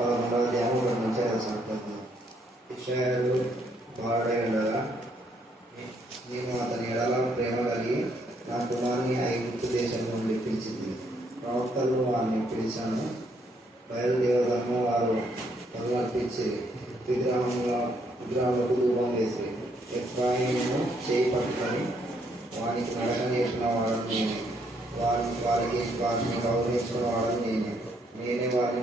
11వ అధ్యాయం 1 నుంచి 5 సంగతులు. ఇశ్రాయేలు బాలుడై ఉండగా నేను అతని ఎడల ప్రేమ కలిగి నా కుమారుని ఐగుప్తు దేశం నుండి పిలిచింది. ప్రవక్తలు వారిని పిలిచాను. బయలుదేవతలను వారు పనులర్పించి విగ్రహాలకు ధూపం వేసి ఎఫ్రాయిమును చేయి పట్టుకొని వానికి నడక నేర్చిన వాడని నేనే, వారిని గౌరవించిన వాడని నేనే వారిని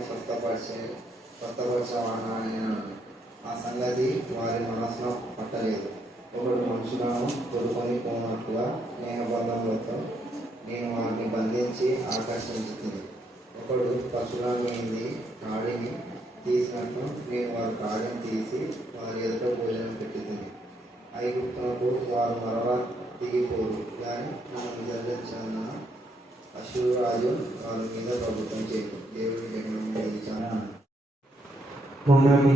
స్వస్థపరచవాడినాను. ఆ సంగతి వారి మనసులో పట్టలేదు. ఒకడు మనుషులను కొడుకొని పోనట్లుగా స్నేహబంధములతో నేను వారిని బంధించి ఆకర్షించుతుంది. ఒకడు పశువుల మీది కాడిని తీసినట్లు నేను వారి కాడిని తీసి వారి ఎదుట భోజనం పెట్టుతుంది. ఐగుప్తునకు వారు మరలా దిగిపోరు, కానీ నన్ను జరించిన అశ్షూరు రాజు వారి మీద ప్రభుత్వం చేయదు. దేవుడి జగన్ మమ్మల్ని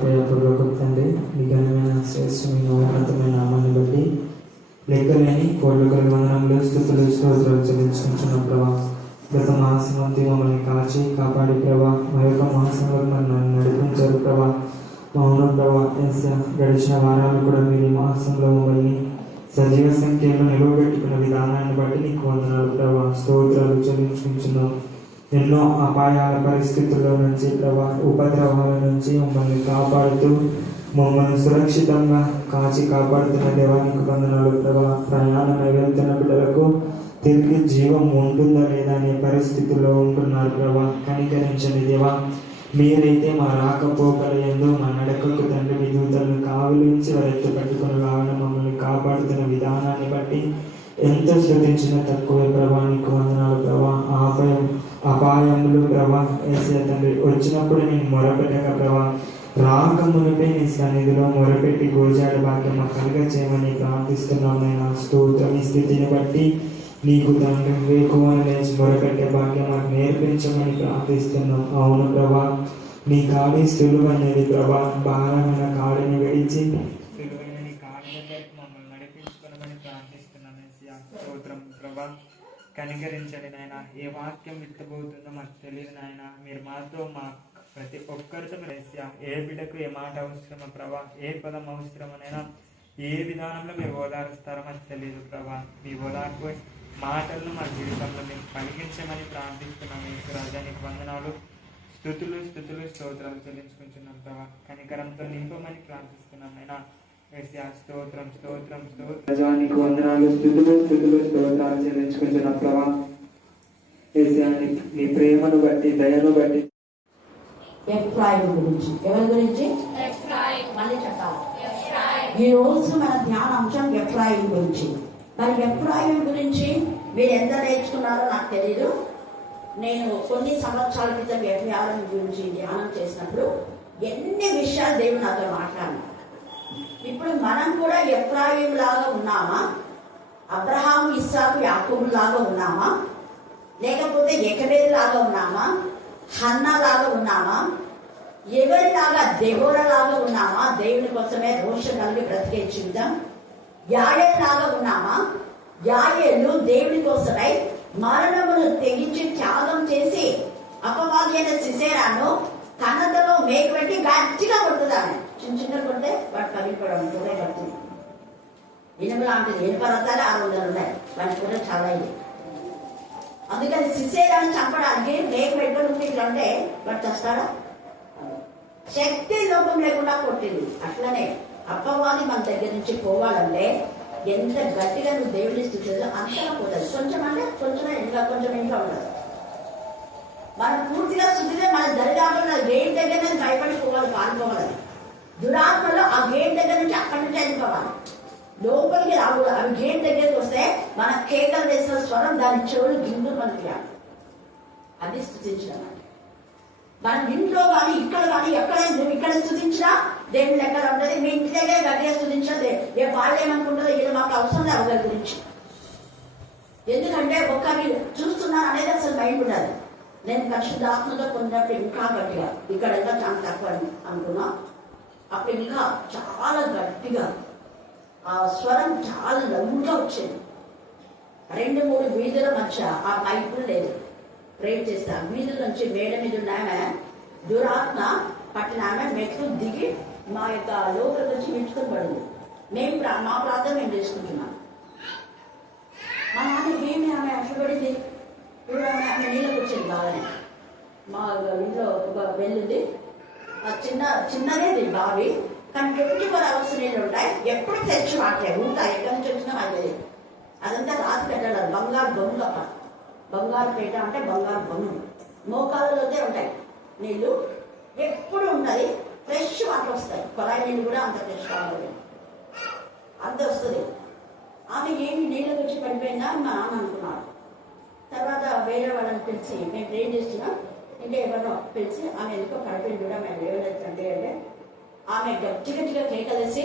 ప్రేమపూర్వక తండ్రి, మీ ఘనమైన శ్రేష్టమైన ఉన్నతమైన నామాన్ని బట్టి లెక్కలేని కోట్ల వందనంలో స్థుతులు స్తోత్రాలు చెల్లించుకుంటున్న ప్రభా, గత మాసం మమ్మల్ని కాచి కాపాడి ప్రభా, మా యొక్క మాసంలో నన్ను నడిపించారు ప్రభా. మౌనం ప్రభా, గడిచిన వారాలు కూడా మీరు ఈ మాసంలో మమ్మల్ని సజీవ సంఖ్యలో నిలవబెట్టుకున్న విధానాన్ని బట్టి నీకు వందనాలు ప్రభా, స్తోత్రాలు చెల్లించుకుంటున్నాం. ఎన్నో అపాయాల పరిస్థితుల్లో నుంచి ప్రభా, ఉపద్రవాల నుంచి మమ్మల్ని కాపాడుతూ మమ్మల్ని సురక్షితంగా కాచి కాపాడుతున్న దేవానికి వందనాలు ప్రభా. ప్రయాణం వెళ్తున్న బిడ్డలకు తిరిగి జీవం ఉంటుందా లేదా అనే పరిస్థితుల్లో ఉంటున్నారు ప్రభా. కనికరించండి దేవా. మీరైతే మా రాకపోకల యందు మా నడకకు తండ్రి మీ దూతలను కావలించి వారెత్తు పట్టుకుని రావడం మమ్మల్ని కాపాడుతున్న విధానాన్ని బట్టి ఎంత శ్రద్ధించినా తక్కువే ప్రభా. నీకు వందనాలు ప్రభా. అపాయములు ప్రభా ఏసే తండ్రి వచ్చినప్పుడు నేను మొరపెట్టక ప్రభా, రాక మునిపే నీ సన్నిధిలో మొరపెట్టి గోజాడ భాగ్యం మాకు కలుగ చేయమని ప్రార్థిస్తున్నాం. నేను స్తోత్రం. ఈ స్థితిని బట్టి నీకు తండ్రి వేకువని లేచి మొరపెట్టే భాగ్యం మాకు నేర్పించమని ప్రార్థిస్తున్నాం. అవును ప్రభా, నీ కాడి సులువైనది ప్రభా. భారమైన కాడిని విడిచి సులువైన నీ కాడి దగ్గరికి మమ్మల్ని నడిపించుకోమని ప్రార్థిస్తున్నాం. స్తోత్రం ప్రభా. కనికరించండి నాయన. ఏ వాక్యం విత్తబోతుందో మాకు తెలియదు నాయన. మీరు మాతో మా ప్రతి ఒక్కరితో ఏ బిడ్డకు ఏ మాట అవసరమో ప్రభా, ఏ పదం అవసరమనైనా ఏ విధానంలో మీరు ఓదారుస్తారో మాకు తెలియదు ప్రభా. మీ ఓదార్పు మాటలను మా జీవితంలో మేము కలిగించమని ప్రార్థిస్తున్నాం. యేసురాజా నీకు వందనాలు, స్తుతులు స్తోత్రాలు చెల్లించుకుంటున్నాం ప్రభా. కనికరంతో నింపమని ప్రార్థిస్తున్నాం అయినా. స్తోత్రం నీకు వందనాలు, స్తుతులు స్తోత్రాలు చెల్లించుకుంటున్నాం ప్రభా. నీ ప్రేమను బట్టి దయను బట్టి. ఎఫ్రాయిం గురించి, ఎవరి గురించి? మళ్ళీ చెప్పాలి. ఈ రోజు మన ధ్యానాంశం ఎఫ్రాయిం గురించి. మరి ఎఫ్రాయిం గురించి మీరు ఎంత నేర్చుకున్నారో నాకు తెలీదు. నేను కొన్ని సంవత్సరాల క్రితం ఎఫ్రాయిం గురించి ధ్యానం చేసినప్పుడు ఎన్ని విషయాలు దేవుడు నాతో మాట్లాడినా. ఇప్పుడు మనం కూడా ఎఫ్రాయిం లాగా ఉన్నామా? అబ్రహాము, ఇస్సాకు, యాకోబు లాగా ఉన్నామా? లేకపోతే యెకెబెదు లాగా ఉన్నామా? హన్నా లాగా ఉన్నామా? ఎవరిలాగా? దెబోరా లాగా ఉన్నామా? దేవుని కోసమే రోషం కలిగి బ్రతికే జీవితం. యాయేలు లాగా ఉన్నామా? యాయేలు దేవుని కోసమై మరణమును తెగించి త్యాగం చేసి అపవాది అయిన సిసేరాను కన్నతలో మేకు పెట్టి గట్టిగా కొడుతుందాన్ని. చిన్న కొడితే వాడు పగిలిపోవడం కూడా పడుతుంది. ఇనుము లాంటిది. ఇనుప రథాలు 600 ఉన్నాయి. వాటి కూడా చాలా ఇది. అందుకని సిసేరాన్ని చంపడానికి మేకు పెట్టుకుని ఇట్లా ఉంటే వాడు చేస్తాడా? శక్తి లోపం లేకుండా కొట్టింది. అట్లనే అప్పవాది మన దగ్గర నుంచి పోవాలంటే ఎంత గట్టిగా నువ్వు దేవుడిని స్థితిలో అంతగా పోతుంది. కొంచెం అంటే కొంచెమే, ఇంకా కొంచెం ఇంట్లో ఉండదు. మనం పూర్తిగా స్థితిలో మన దరిదాపుల్లో గేట్ దగ్గర నుంచి భయపడి పోవాలి, పారిపోవాలి. దురాత్మలో ఆ గేట్ దగ్గర నుంచి అక్కడి నుంచి వెళ్ళిపోవాలి. లోపలికి రాకూడదు. అవి గేట్ దగ్గరికి వస్తే మన కేకలు వేసిన స్వరం దాని చెవులు గింగు పనికియాలి. అది స్థుతించడం అంటే. మనం ఇంట్లో కానీ ఇక్కడ కానీ ఎక్కడైనా నువ్వు ఇక్కడ స్థుతించినా దేవుని లెక్కలు ఉంటుంది. మీ ఇంటి దగ్గర గట్టిగా స్థుతించదే ఏ వాళ్ళు ఏమనుకుంటుందో ఇది మాకు అవసరం లేదు ఒకరి గురించి. ఎందుకంటే ఒక్కరి చూస్తున్నాను అనేది అసలు మైండ్ ఉండదు. నేను పరిశుద్ధాత్మతో పొందినప్పుడు ఇంకా గట్టిగా, ఇక్కడ ఇంకా చాలా తక్కువ అనుకున్నా. అప్పుడు ఇంకా చాలా గట్టిగా ఆ స్వరం చాలా లౌడ్గా వచ్చేది. 2-3 వీధుల మధ్య ఆ మైపులు లేదు. ప్రేర్ చేస్తా. వీధుల నుంచి మేడ మీద ఉన్నాయన దురాత్మ పట్టిన ఆమె మెట్లు దిగి మా యొక్క లోపలికి వచ్చి విడుచుకొని పడింది. మా ప్రార్థన మేము చేసుకుంటున్నాం. మా నాన్నకి ఏమి ఆమె అసలుపడింది. ఇప్పుడు ఆమె నీళ్ళకి వచ్చింది బాగానే. మా ఇంట్లో ఒక వెళ్ళింది, చిన్నదేది బావి, కానీ 24 hours నీళ్ళు ఉంటాయి. ఎప్పుడు తెచ్చి మాట్లాడు ఉంటాయి, ఎక్కడి నుంచి వచ్చినా మాకు తెలియదు. అదంతా రాసి పెట్టాలి. బంగారు బొమ్మ, బంగారు పేట అంటే బంగారు బొమ్మ, మోకాళ్ళలోనే ఉంటాయి నీళ్ళు. ఎప్పుడు ఉంటుంది, ఫ్రెష్ వాటర్ వస్తాయి. కొలాయి నీళ్ళు కూడా అంత ఫ్రెష్ కావాలి, అంత వస్తుంది. ఆమె ఏమి నీళ్ళకి వచ్చి పడిపోయిందా అని మా నాన్న అనుకున్నాడు. తర్వాత వేరే వాళ్ళని పిలిచి మేము ట్రైన్ చేస్తున్నాం, ఇంకా ఎవరినో పిలిచి ఆమె ఎందుకో పడిపోయింది కూడా మేము లేవలేదంటే అంటే ఆమె గట్టిగా కేకలేసి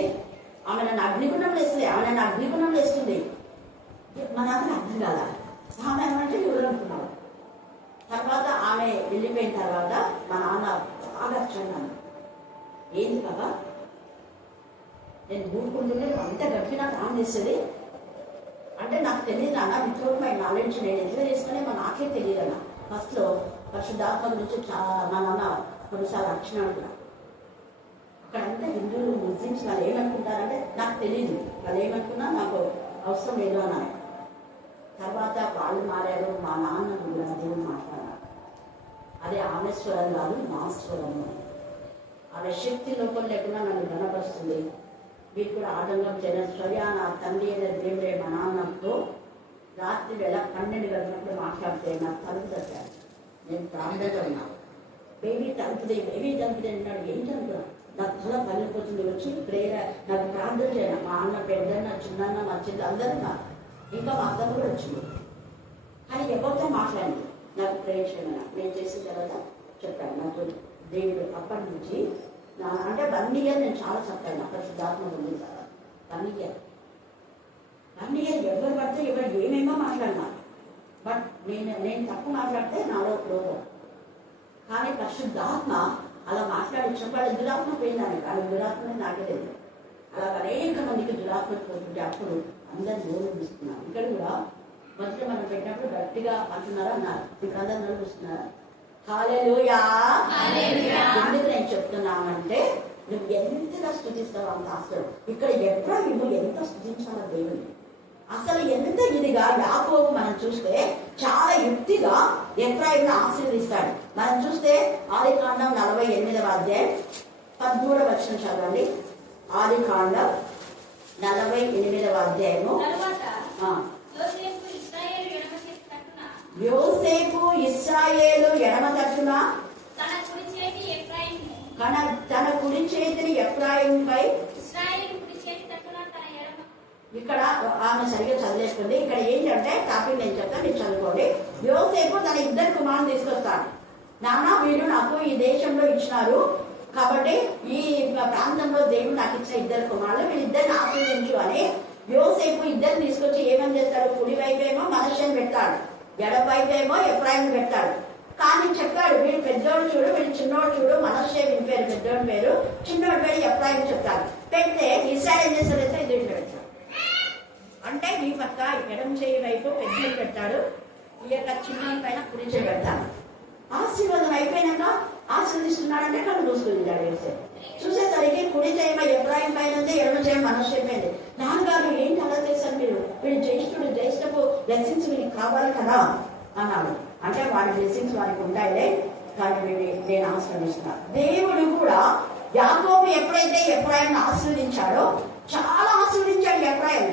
ఆమె నన్ను అగ్నిగుణంలో వేస్తుంది, ఆమె నన్ను అగ్నిగుణంలో వేస్తుంది. మా నాన్నకి అర్థం కాదా, ఆమె ఏమంటే ఎవరు అనుకున్నాడు. తర్వాత ఆమె వెళ్ళిపోయిన తర్వాత మా నాన్న బాగా చూడాను, ఏంది బాబా నేను ఊరుకుంటుంటే అంత గట్టిగా నాకు ఆన్ చేస్తుంది అంటే నాకు తెలియదు అన్న. వితౌట్ మై నాలెడ్జ్ నేను ఎట్లా చేసుకునే మా నాకే తెలియదు అన్న. ఫస్ట్లో పరిశుద్ధాత్మ గురించి మా నాన్న కొన్నిసార్లు వచ్చినాడు కూడా. అక్కడంతా హిందువులు ముస్లిమ్స్ వాళ్ళు ఏమనుకుంటారంటే నాకు తెలియదు, వాళ్ళు ఏమనుకున్నా నాకు అవసరం లేదు అన్నారు. తర్వాత వాళ్ళు మారారు, మా నాన్న కూడా దేవుడు మాట్లాడారు. అదే ఆమె స్వరం కాదు, మా స్వరము. ఆమె శక్తి లోపల లేకుండా నన్ను గణపరుస్తుంది. మీరు కూడా ఆటంకం చేయడం స్వయా నా తండ్రి అయిన దేవుడే మా నాన్నతో రాత్రి వేళ 12 గంటలప్పుడు మాట్లాడితే నాకు తలుపు తట్టాడు. నేను ప్రార్థనగా ఉన్నా, బేబీ తలుపుదే అన్నాడు. ఏంటి అనుకున్నా, నాకు తల పగిలిపోతుంది. వచ్చి ప్రేయర్ నాకు ప్రార్థన చేయను. మా అన్న పెద్దన్న చిన్న మా చెల్లి అందరూ నాకు, ఇంకా మా అర్థం కూడా వచ్చింది. కానీ ఎవరితో మాట్లాడింది నాకు ప్రేయర్ చేయమన్నా. నేను చేసిన తర్వాత చెప్పాను నాకు దేవుడు. అప్పటి నుంచి అంటే 1 year నేను చాలా చెప్పాను అక్కడ శుద్ధాత్మ ఉంది కదా. 1 year ఎవరు పడితే ఎవరు ఏమేమో మాట్లాడినా, బట్ నేను తప్పు మాట్లాడితే నాలో లోపం. కానీ పరిశుద్ధాత్మ అలా మాట్లాడించినప్పుడు అది దురాత్మ పోయిందాన్ని, కానీ దురాత్మని నాకే తెలియదు. అలా అనేక మందికి దురాత్మ పోతుంటే అప్పుడు అందరు నోరు చూస్తున్నారు. ఇక్కడ కూడా మొదట మనం పెట్టినప్పుడు గట్టిగా అంటున్నారా అన్నారు, మీకు అందరు నోరు చూస్తున్నారా? హల్లెలూయా. ఎందుకు నేను చెప్తున్నానంటే నువ్వు ఎంతగా స్తుతిస్తావు అంత అసలు. ఇక్కడ ఎఫ్రాయిము ఎంత స్తుతించాలో దేవుని, అసలు ఎంత ఇదిగా యాకోబు మనం చూస్తే చాలా యుక్తిగా ఎఫ్రాయిమును ఆశీర్వదిస్తాడు. మనం చూస్తే ఆదికాండం 48వ అధ్యాయం 13వ వచనం చదవండి. ఆదికాండం 48వ అధ్యాయము. యోసేపు ఇశ్రాయేలు ఎడమ తట్టున తన కుడి చేతిని ఎఫ్రాయిముపై. ఇక్కడ ఆమె సరిగ్గా చదివేస్తుంది. ఇక్కడ ఏంటంటే టాపిక్ నేను చెప్తాను, మీరు చదువుకోండి. యోసేపు తన 2 కుమారులను తీసుకొస్తాడు. నాన్న వీరు నాకు ఈ దేశంలో ఇచ్చినారు కాబట్టి ఈ ప్రాంతంలో దేవుడు నాకు ఇచ్చిన 2 కుమారులు, వీళ్ళిద్దరిని ఆశీర్వదించు అని యోసేపు 2 తీసుకొచ్చి ఏమని చేస్తాడు, కుడి వైపేమో మనష్యను పెడతాడు, ఎడవైపేమో ఎఫ్రాయిము పెడతాడు. కానీ చెప్పాడు, వీడు పెద్దోడు చూడు, వీడు చిన్నోడు చూడు. మనష్షే వీడి పేరు, పెద్దోడి పేరు, చిన్నోడి పేరు ఎఫ్రాయిము చెప్తాడు. పెడితే ఇశ్రాయేలు ఏం చేస్తాడంటే ఇది పెడతాడు. అంటే ఈ పక్క ఎడం చేయి వైపు పెద్దలు పెడతాడు, ఈ యొక్క చిన్న పైన కుడి చేయి పెడతాడు. ఆశీర్వాదం అయిపోయినాక ఆశీర్దిస్తున్నాడంటే కళ్ళు మూసుకుంటాడు. చూసేసరికి కుడి చేయమ ఎఫ్రాయిం పైన ఉంది, ఎడమ చేయ మనష్షే అయిపోయింది. నాన్నగారు ఏంటి అలా చేశారు మీరు, వీడు జ్యేష్ఠపు బ్లెస్సింగ్స్ వీడికి కావాలి కదా అన్నాడు. అంటే వాడి బ్లెస్సింగ్స్ వాడికి ఉంటాయిలే, కానీ నేను ఆశీర్వదిస్తున్నాను. దేవుడు కూడా యాకోబు ఎప్పుడైతే ఎఫ్రాయింను ఆశీర్వదించాడో చాలా ఆశీర్వదించాడు. ఎఫ్రాయిం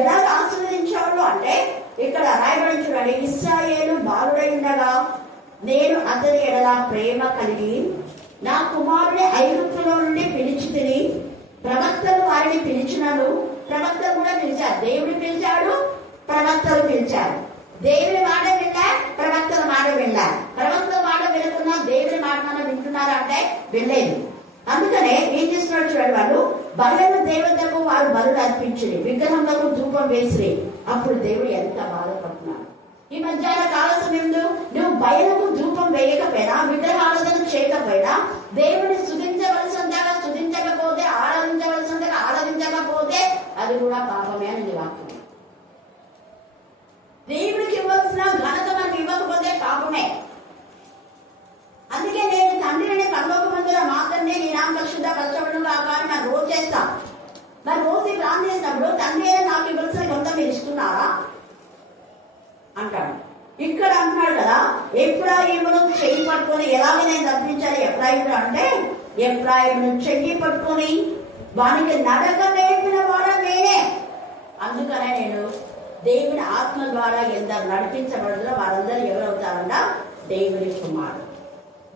ఎలా ఆశీర్వదించాడు అంటే ఇక్కడ రాయబడి చూడండి. ఇశ్రాయేలు బాలుడై ఉండగా నేను అతని ఎడల ప్రేమ కలిగి నా కుమారుని ఐగుప్తులో నుండి పిలిచి తిని, ప్రవక్తలు వారిని పిలిచినాను. ప్రవక్తలు కూడా పిలిచారు, దేవుడు పిలిచాడు, ప్రవక్తలు పిలిచారు. దేవుని మాట విన్నా, ప్రవక్తల మాట విన్నారు. ప్రవక్తల మాట వినకున్నా దేవుని మాట మనం వింటున్నారా అంటే వినలేదు. అందుకనే ఏం చేస్తున్నాడు చూడండి, వాళ్ళు బయలు దేవతకు వారు బలులు అర్పించింది, విగ్రహంలకు ధూపం వేసిరి. అప్పుడు దేవుడు ఎంత బాధపడుతున్నాడు. ఈ మధ్యాహ్న కాల సమయంలో నువ్వు బయలకు ధూపం వేయకపోయినా, విగ్రహారాధన చేయకపోయినా, దేవుని స్తుతించవలసిందిగా స్తుతించకపోతే, ఆరాధించవలసిందిగా ఆరాధించకపోతే అది కూడా పాపమే అని వాక్యం. దేవుడికి ఇవ్వాల్సిన ఘనత మనకి ఇవ్వకపోతే పాపమే. అందుకే నేను తండ్రిని నేను తప్పించాలి ఎఫ్రాయిమును అంటే, ఎఫ్రాయిమును చెయ్యి పట్టుకొని వానికి నడక నేర్పిన వాడ నేనే. అందుకనే నేను దేవుని ఆత్మ ద్వారా ఎందరు నడిపించబడుతున్న వారందరూ ఎవరవుతారంట? దేవుని కుమారుడు.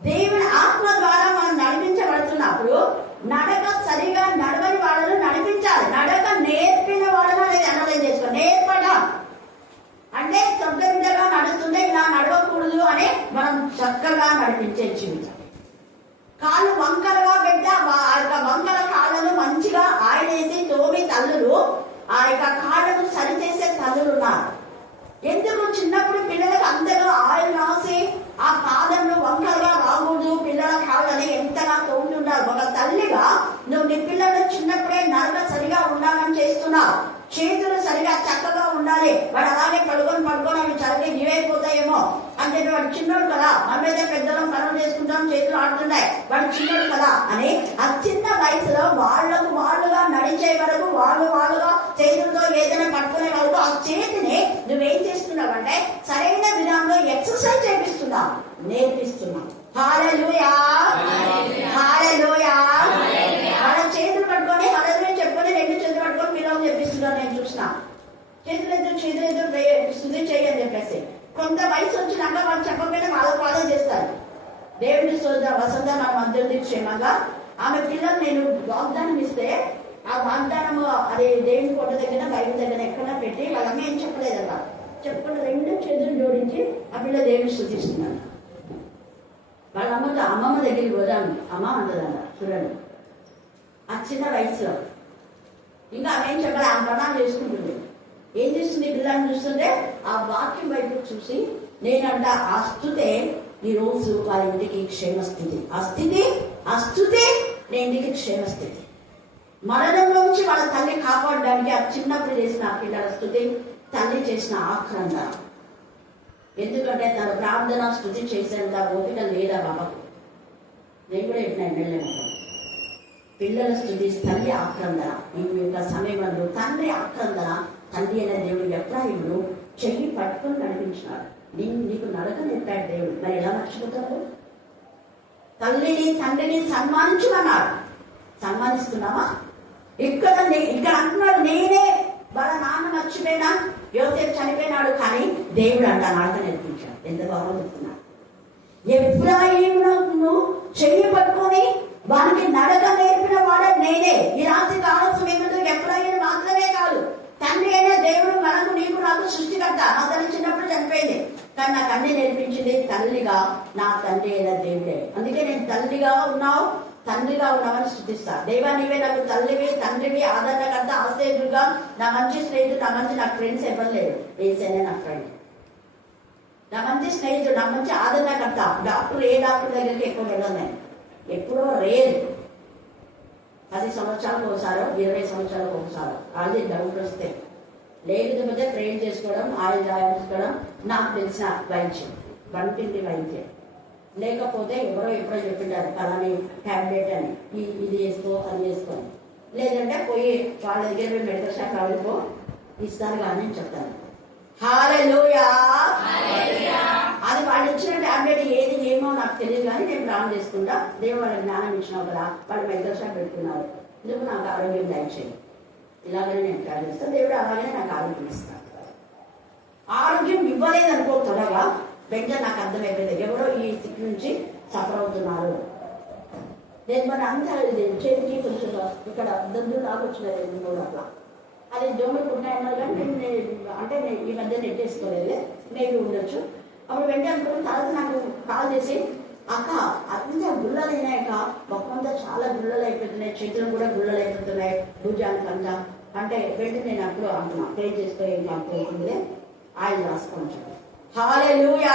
దేవుని ఆత్మ ద్వారా మనం నడిపించబడుతున్నప్పుడు నడక సరిగా నడవని వాళ్ళను నడిపించాలి. నడక నేర్పిన వాళ్ళను అనేది అనలైజ్ చేసుకో. నేర్పడం అంటే తొందరగా నడుస్తుంటే ఇలా నడవకూడదు అని మనం చక్కగా నడిపించే జీవితం. కాళ్ళు వంకరగా పెట్టి ఆ యొక్క వంకర కాళ్ళను మంచిగా ఆయిల్ వేసి తోమి తల్లులు ఆ యొక్క కాళ్ళను సరిచేసే తల్లులు ఉన్నారు. ఎందుకు చిన్నప్పుడు పిల్లలకు అంతగా ఆయిల్ రాసి ఆ పాదంలో వంకరగా రాకూడదు పిల్లల కాళ్ళని ఎంతగా తోముతున్నారు. ఒక తల్లిగా నువ్వు నీ పిల్లలు చిన్నప్పుడే నడక సరిగా ఉండాలని చేస్తున్నావు. చేతులు సరిగా చక్కగా ఉండాలి. వాడు అలాగే పడుకొని అవి చదివి ఇవైపోతాయేమో అంటే వాడు చిన్నోడు కదా, మన మీద పెద్దలు పనులు చేసుకుంటాం, చేతులు ఆడుతున్నాయి, వాడు చిన్నోడు కదా అని ఆ చిన్న వయసులో వాళ్ళుగా నడిచే వరకు వాళ్ళుగా చేతులతో ఏదైనా పట్టుకునే వరకు ఆ చేతిని నువ్వేం చేస్తున్నావు అంటే సరైన విధానంలో ఎక్సర్సైజ్ చేపిస్తున్నావు, నేర్పిస్తున్నావు. హల్లెలూయా, హల్లెలూయా. వాళ్ళ చేతులు పట్టుకొని హల్లెలూయా చెప్పుకొని 2 చేతులు పట్టుకొని పిల్లలు చెప్పిస్తున్నారు. నేను చూసిన చేతులు శుద్ధి చేయని చెప్పేసి కొంత వయసు వచ్చినాక వాళ్ళు చెప్పకపోయినా వాళ్ళ చేస్తారు. దేవుని వసంత నా మధ్యలో క్షేమంగా ఆమె పిల్లలు నేను వాగ్దానం ఇస్తే ఆ వాగ్దానము అది దేవుని కోట దగ్గర బైబిల్ దగ్గర ఎక్కడ పెట్టి వాళ్ళమ్మ ఏం చెప్పలేదట. చెప్పకుండా 2 చేతులు జోడించి ఆ పిల్ల దేవుని స్తుతిస్తున్నాను. వాళ్ళ అమ్మమ్మ దగ్గరికి పోదాము, అమ్మ అందదన్న చూడండి ఆ చిన్న వయసులో. ఇంకా ఆమె ఏం చెప్పాలి, ఆ ప్రణాళిక చేసుకుంటుంది. ఏం చేస్తుంది పిల్లల్ని చూస్తుంటే ఆ వాక్యం వైపు చూసి నేనంట ఆ స్తుతే ఈ రోజు వారి ఇంటికి క్షేమస్థితి, ఆ స్తుతే నీ ఇంటికి క్షేమస్థితి. మరణంలోంచి వాళ్ళ తల్లి కాపాడడానికి ఆ చిన్నప్పుడు చేసిన ఆ పిల్లల స్తుతి తల్లి చేసిన ఆక్రంద. ఎందుకంటే తన ప్రార్థన స్తుతి చేసేంత ఓపిక లేదా బాబాకు. నేను కూడా ఎప్పుడైనా పిల్లల స్తుతి తల్లి ఆక్రందన. ఈ యొక్క సమయంలో తండ్రి ఆక్రందన. తండ్రి అయిన దేవుడు ఎఫ్రాయిమును చెయ్యి పట్టుకొని నడిపించినాడు. నీకు నడక నేర్పాడు దేవుడు. మరి ఎలా మర్చిపోతారు? తల్లిని తండ్రిని సన్మానించమన్నాడు. సన్మానిస్తున్నావా? ఇక్కడ అంటున్నాడు నేనే వాళ్ళ నాన్న మర్చిపోయినా, యోసేపు చనిపోయినాడు కానీ దేవుడు అంట నడక నేర్పించాడు. ఎంత బాగా చెప్తున్నాడు. ఎఫ్రాయిమును చెయ్యి పట్టుకొని వానికి నడక నేర్పిన వాడే నేనే. ఈ రాత్రి కాలం సమయంలో ఎఫ్రాయిము మాత్రమే కాదు, తండ్రి అయిన దేవుడు మనకు నీకు నాకు సృష్టికర్త. నా తల్లి చిన్నప్పుడు చనిపోయింది కానీ నాకు అన్ని నేర్పించింది తల్లిగా నా తండ్రి అయిన దేవుడే. అందుకే నేను తండ్రిగా ఉన్నామని స్థుతిస్తా. దేవా నీవే నాకు తల్లివి, తండ్రివి, ఆదరణకర్త, ఆశ్రయుడుగా, నా మంచి స్నేహితుడు, నాకు ఫ్రెండ్స్ ఎవరు లేరు. ఏసైనా నా ఫ్రెండ్, నా మంచి స్నేహితుడు, నా మంచి ఆదరణకర్త. ఏ డాక్టర్ దగ్గరికి ఎక్కువ వెళ్ళను నేను, ఎప్పుడో రేరు. 10 సంవత్సరాలకు ఒకసారో 20 సంవత్సరాలకు ఒకసారో అది డౌట్ వస్తే, లేకపోతే ట్రైన్ చేసుకోవడం, ఆయిల్ రాయించుకోవడం నాకు తెలిసిన వైద్యం, వంటింటి వైద్యం. లేకపోతే ఎప్పుడో చెప్పింటారు అలానే ట్యాబ్లెట్ అని, ఇది వేసుకో అది వేసుకోని. లేదంటే పోయి వాళ్ళ దగ్గర మెడికల్ షాప్ రావుకో ఇస్తారు కానీ చెప్తాను. హల్లెలూయా. అది వాళ్ళు ఇచ్చిన ట్యాబ్లెట్ ఏది ఏమో నాకు తెలియదు కానీ నేను ప్రాణం చేసుకుంటా. దేవుడు వాళ్ళకి జ్ఞానం ఇచ్చినావు కదా, వాళ్ళు మెడికల్ షాప్ పెట్టుకున్నారు, నువ్వు నాకు ఆరోగ్యం దయచేయి. ఇలాగనే నేను ట్రై చేస్తాను. దేవుడు అలాగనే నాకు ఆరోగ్యం ఇస్తాను. ఆరోగ్యం ఇవ్వలేదనుకో త్వరగా వెంటనే నాకు అర్థమైపోయింది ఎవరో ఈ స్థితి నుంచి సఫర్ అవుతున్నారు. నేను మరి అంతా చేతికి కొంచెం ఇక్కడ దద్దులు నాకు వచ్చినాయి 2-3 అట్లా. అది దోమలు ఉన్నాయన్నారు కానీ నేను ఈ మధ్య నెట్టేసుకోలేదు, మేబీ ఉండొచ్చు. అప్పుడు వెంటనే అనుకున్న తర్వాత నాకు కాల్ చేసి అక్క అంతా గుళ్ళలు అయినాయక, మొక్కమంతా చాలా గుళ్ళలు అయిపోతున్నాయి, చేతులు కూడా గుళ్ళలు అయిపోతున్నాయి భుజానికి అంతా అంటే వెంటనే నేను అప్పుడు అంటున్నా పే చేసుకో ఏం అనుకుంటుంది ఆయిల్ రాసుకోవచ్చు. హల్లెలూయా.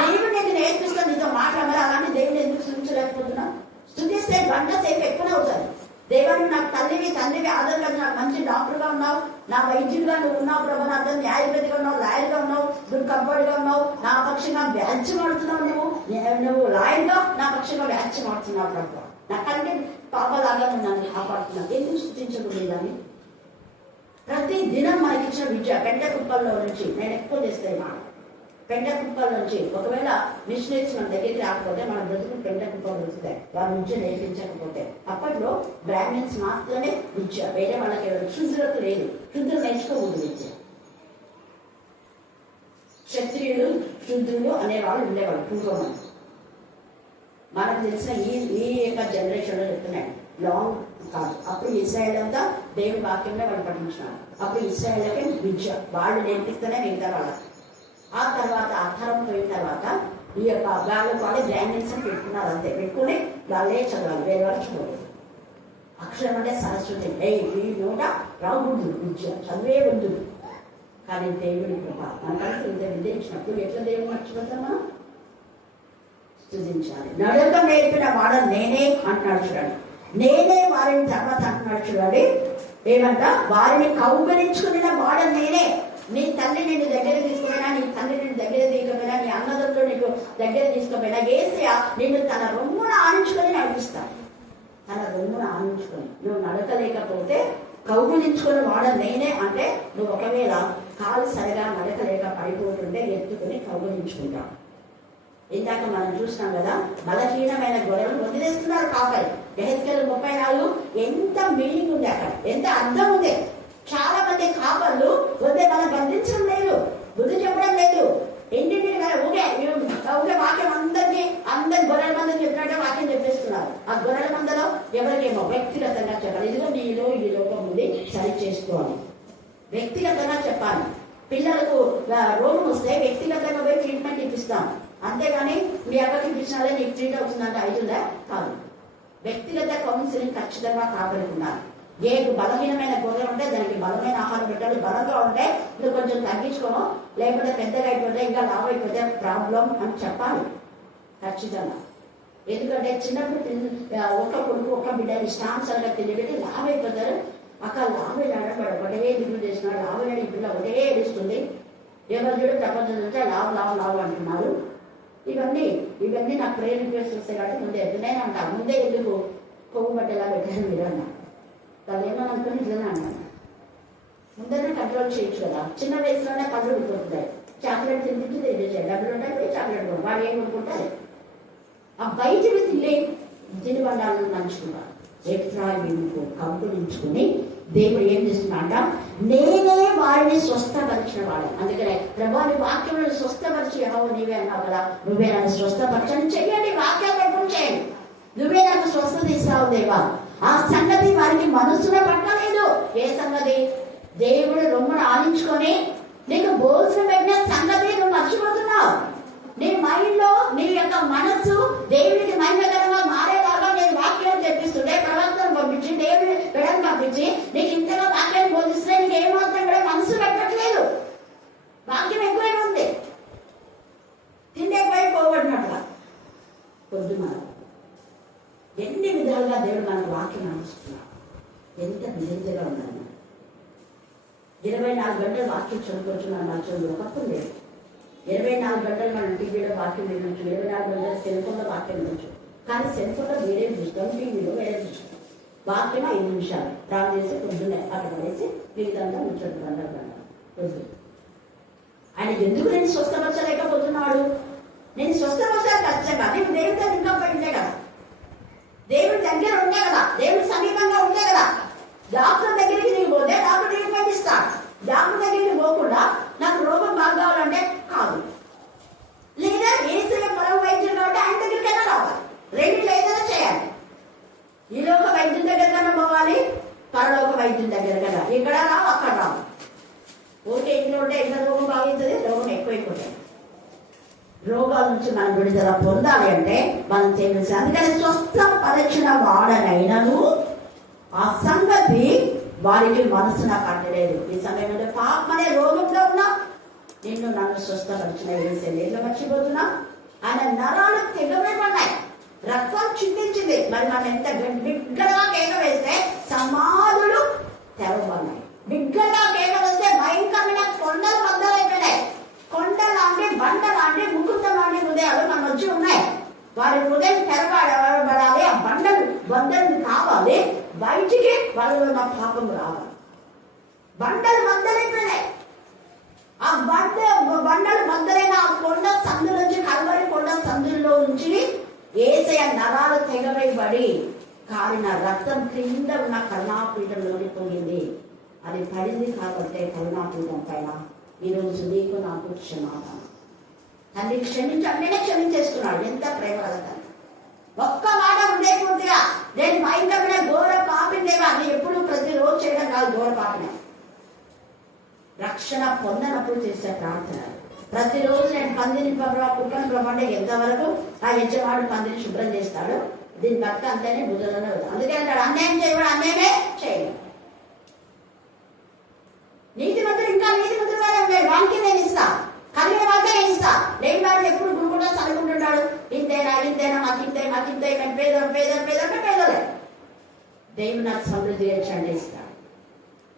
దేవుడు నీకు నేర్పిస్తాను, నీతో మాట్లాడాలి. అలాంటి దేవుడు ఎందుకు స్థుతించలేకపోతున్నా? స్థుతిస్తే గంట సేపు ఎక్కువ అవుతుంది. దేవుడు నాకు తండ్రివి ఆధారంగా నాకు మంచి డాక్టర్గా ఉన్నావు, నా వైద్యుడిగా నువ్వు ఉన్నావు ప్రభు, నా అర్థం న్యాయపతిగా ఉన్నావు, లాయర్గా ఉన్నావు, నువ్వు కంపౌండ్గా ఉన్నావు, నా పక్షంగా వ్యాఖ్య మాడుతున్నావు, నువ్వు లాయర్గా నా పక్షంగా వ్యాఖ్య మాడుతున్నావు ప్రభు, నా కంటే పాపలాగా నన్ను కాపాడుతున్నావు. ఎందుకు స్థుతించకూడదని? ప్రతి దినం మనకి ఇచ్చిన విద్య పెంట కుప్పల్లో నుంచి నేను ఎక్కువ చేస్తాయి మాట పెంట కుప్పల నుంచి ఒకవేళ మిషనరీస్ మన దగ్గరికి రాకపోతే మన బ్రతుకు పెంట కుప్పలు వస్తాయి, వాళ్ళ నుంచి నేర్పించకపోతే. అప్పట్లో బ్రాహ్మిన్స్ మాత్రమే విద్య, వేరే వాళ్ళకి శుద్ధులకు లేదు, శుద్ధులు నేర్చుకోకూడదు విద్య. క్షత్రియులు శుద్ధులు అనేవాళ్ళు ఉండేవాళ్ళు పూర్వం. మనకు తెలిసిన ఈ యొక్క జనరేషన్లో చెప్తున్నాయి, లాంగ్ కాదు. అప్పుడు ఇస్రాయేల్ అంతా దేవుని వాక్యంలో వాళ్ళు పఠించినారు. అప్పుడు ఇస్రాయేల్కి విద్య వాళ్ళు నేర్పిస్తేనే మిగతా వాళ్ళకి. ఆ తర్వాత అర్థరం పోయిన తర్వాత ఈ యొక్క వాళ్ళు బ్రాహ్మిన్స్ పెట్టుకున్నారు, అంతే. పెట్టుకుని వాళ్ళే చదవాలి, వేరే వాళ్ళు చదవలేదు. అక్షరం అంటే సరస్వతి, ఈ నోట రాకూడదు విద్య, చదివే వద్దు. కానీ దేవుడి కృప మనకంటే ఇంత విద్య ఇచ్చినప్పుడు ఎట్లా దేవుడు మర్చిపోతాం మనం? స్తుతించాలి. నడక నేర్పిన వాడు నేనే అంటున్నాడు చూడండి. నేనే వారిని తర్వాత అంటున్నాడు చూడండి, ఏమంట? వారిని కౌగలించుకున్న వాడు నేనే. నీ తల్లి నిన్ను దగ్గర తీసుకుపోయినా, నీ తల్లి నిన్ను దగ్గర తీసుకుపోయినా, నీ అన్నదమ్ములు నీకు దగ్గర తీసుకుపోయినా, యేసయ్య నిన్ను తన రొమ్మున ఆనించుకొని నడిపిస్తాను. తన రొమ్మున ఆనించుకొని నువ్వు నడకలేకపోతే కౌగులించుకున్న వాడ నేనే అంటే, నువ్వు ఒకవేళ కాలు సరిగా నడకలేక పడిపోతుంటే ఎత్తుకుని కౌగులించుకుంటావు. ఇందాక మనం చూసినాం కదా, బలహీనమైన గొర్రెలు వదిలేస్తున్నారు కాపరి. యెహెజ్కేలు 34 ఎంత మీనింగ్ ఉంది అక్కడ, ఎంత అర్థం ఉంది. చాలా మంది కాపర్లు వద్దే మనం బంధించడం లేదు, బుద్ధి చెప్పడం లేదు. ఇంటింటి ఊగే వాక్యం అందరి గొర్రెల మందని చెప్పినట్టే వాక్యం చెప్పేస్తున్నారు. ఆ గొర్రెల మందలో ఎవరికేమో వ్యక్తిగతంగా చెప్పాలి, ఇదిగో నీలో ఈ లోపం ఉంది, సరి చేసుకోవాలి. వ్యక్తిగతంగా చెప్పాలి. పిల్లలకు రోగం వస్తే వ్యక్తిగతంగా పోయి ట్రీట్మెంట్ ఇప్పిస్తాం, అంతేగాని మీ అక్కకి ఇప్పించినాలే నీకు ట్రీట్ అవుతుందంటే అవుతుందా? కాదు. వ్యక్తిగత కౌన్సిలింగ్ ఖచ్చితంగా కాపాడుకున్నారు. ఏ బలహీనమైన గొర్రె ఉంటే దానికి బలమైన ఆహారం పెట్టాలి. బలంగా ఉంటే నువ్వు కొంచెం తగ్గించుకోను, లేకపోతే పెద్దగా అయిపోతే ఇంకా లావు అయిపోతే ప్రాబ్లం అని చెప్పాలి ఖచ్చితంగా. ఎందుకంటే చిన్నప్పుడు ఒక కొడుకు ఒక బిడ్డని ఇష్టానుసారంగా తిరిగిపెట్టి లావు అయిపోతారు. అక్కడ లావు అయినాడు, ఒకటే దిగులు చేసినాడు, లావు అయినాడు, ఈ పిల్ల ఒకటే ఏడుస్తుంది. ఎవరు చూడు ప్రపంచం చూస్తే లావు లావు లావు అంటున్నారు. ఇవన్నీ నాకు ప్రేర్ రిక్వెస్ట్ వస్తాయి కాబట్టి ముందే నేను అంటా, ముందే ఎందుకు కొవ్వు బట్టేలా పెట్టాను మీరు అన్నా. వాళ్ళు ఏమని అనుకుని ఇట్లనే అన్నాను, ముందరే కంట్రోల్ చేయొచ్చు కదా. చిన్న వయసులోనే పళ్ళు ఉడిపోతున్నాయి. చాక్లెట్ తింటే తెలియజేయాలి, డబ్బులు ఉంటాయి, చాక్లెట్ వాడు ఏం కొనుక్కుంటారు. ఆ బయటవి తిని వండాలని నంచుకున్నారు. కౌగులించుకుని దేవుడు ఏం చేస్తున్నా, నేనే వారిని స్వస్థపరిచిన వాడు. అందుకనే ప్రభావి వాక్యంలో స్వస్థపరిచి నీవే అన్నావు కదా, నువ్వే నన్ను స్వస్థపరచని చెయ్యండి, వాక్యాలు పెట్టుకుని చేయండి. నువ్వే నాకు స్వస్థత ఇస్తావు దేవా. ఆ సంగతి వారికి మనసులో పట్టలేదు. ఏ సంగతి? దేవుడు రొమ్మును ఆనించుకొని నీకు భోజనం పెట్టిన సంగతి నువ్వు మర్చిపోతున్నావు. నీ మైండ్ లో నీ యొక్క మనస్సు దేవుడికి మహిమకరంగా మారేలాగా నేను వాక్యం చెప్పిస్తుంటే, ప్రవక్తను పంపించి, దేవుడి బిడ్డను పంపించి నీకు ఇంతగా వాక్యాన్ని బోధిస్తే నీకు ఏమాత్రం కూడా మనసు పెట్టట్లేదు. వాక్యం ఎక్కువైనా ఉంది, తిండి ఎక్కువై పోగొట్టినట్లుగా. పొద్దున ఎన్ని విధాలుగా దేవుడు మనకు వాక్యం అందిస్తున్నాడు. ఎంత నిజంగా ఉన్నాను. 24 గంటలు వాక్యం చదువుకుంటున్నాను. నా చదువు ఒకప్పుడు లేదు. 24 గంటలు మనం టీవీలో వాక్యం వినొచ్చు, 24 గంటలు సెల్ ఫోన్లో వాక్యం వినొచ్చు. కానీ సెల్ ఫోన్లో వేరే చూస్తాం, టీవీలో వేరే చూస్తాం. వాక్యం 5 నిమిషాలు ప్రాణం చేసి పొద్దున్నే అక్కడ పడేసి మిగతా ముచ్చట్లు పొద్దు. ఆయన ఎందుకు నేను స్వస్థపరచలేకపోతున్నాడు? నేను స్వస్థపరచాలి ఖచ్చితంగా. నీకు దేవుడితో ఇంకా పడిందే కదా, దేవుడి దగ్గర ఉండే కదా, దేవుడి సమీపంగా ఉండే కదా. డాక్టర్ దగ్గరికి నీకు పోతే డాక్టర్ ట్రీట్మెంట్ ఇస్తాడు. డాక్టర్ దగ్గరికి పోకుండా నాకు రోగం బాగా కావాలంటే కాదు, లేదా ఏసయ్య పరమ వైద్యులు కాబట్టి ఆయన దగ్గరికి అయినా రావాలి. రెండింటిలో ఏదైనా చేయాలి. ఈ లోక వైద్యుల దగ్గరకైనా పోవాలి, పరలోక వైద్యుల దగ్గరకైనా. ఇక్కడ రావు, అక్కడ రావు. ఓకే, ఇంట్లో ఉంటే ఎంత రోగం బాగుంటుంది, రోగం ఎక్కువైపోతుంది. రోగాల నుంచి మనం విడుదల పొందాలి అంటే మనం చేయాల్సి. అందుకని స్వస్థపరచిన వాడనైనను ఆ సంగతి వారికి మనసున పట్టలేదు. ఈ సమయంలో పాపం అనే రోగంలో ఉన్నా నిన్ను నన్ను స్వస్థపరిచిన వేసే నీళ్ళు మర్చిపోతున్నా. ఆయన నరాలు తెగబడిపడ్డాయి, రక్తం చిందించింది. మరి మనం ఎంత బిగ్గరగా కేక వేస్తే సమాధులు తెరవబడినాయి. బిగ్గరగా కేక వేస్తే భయంకరమైన కొండలు బద్దలైపోయినాయి. కొండ లాంటి బండ లాంటి ముకుంద లాంటి హృదయాలు మన వచ్చి ఉన్నాయి. వారి హృదయం తెరబడాలి, ఆ బండలు కావాలి, బయటికి వాళ్ళలో నా పాపం రావాలి. బండలు బద్దలైపోయినాయి. ఆ బండలు బద్దలైన ఆ కొండ సందుల నుంచి, కల్వరి కొండ సందుల్లో నుంచి యేసయ్య నరాలు తెగవేయబడి కారిన రక్తం క్రింద ఉన్న కరుణాపీఠంలోకి పోయింది. అది పడింది కాబట్టి కరుణాపీఠం పైన ఈరోజు నీకు నాకు క్షమాపణ. తండ్రి క్షమించండి, క్షమించేస్తున్నాడు. ఎంత ప్రేమ కదా తండ్రి. ఒక్క మాట ఉండేపూర్తిగా నేను భయంకరమైన ఘోర పాపినేవా అది ఎప్పుడు ప్రతిరోజు చేయడం కాదు, ఘోర పాపినే. రక్షణ పొందనప్పుడు చేసే ప్రార్థన. ప్రతిరోజు నేను పందిని కుక్కని ప్రపంచం ఎంతవరకు ఆ యజమాడు పందిని శుభ్రం చేస్తాడు, దీని బట్ట అంతేనే బుధంలోనే అవుతుంది. అందుకే అంటాడు అన్యాయం చేయడం అన్యాయమే చేయడం. నీతిమంతుడు ఇంకా నీతిమంతుడుగానే ఉంటాడు. వానికి నేను ఇస్తా, కలిగిన వాకే నేను ఇస్తా. లేని వాడు ఎప్పుడు గురుకుండా చదువుకుంటున్నాడు. ఇంతేనా మాకింతే మేము పేదలే. దేవుడు నాకు సమృద్ధి చేయండి ఇస్తాడు.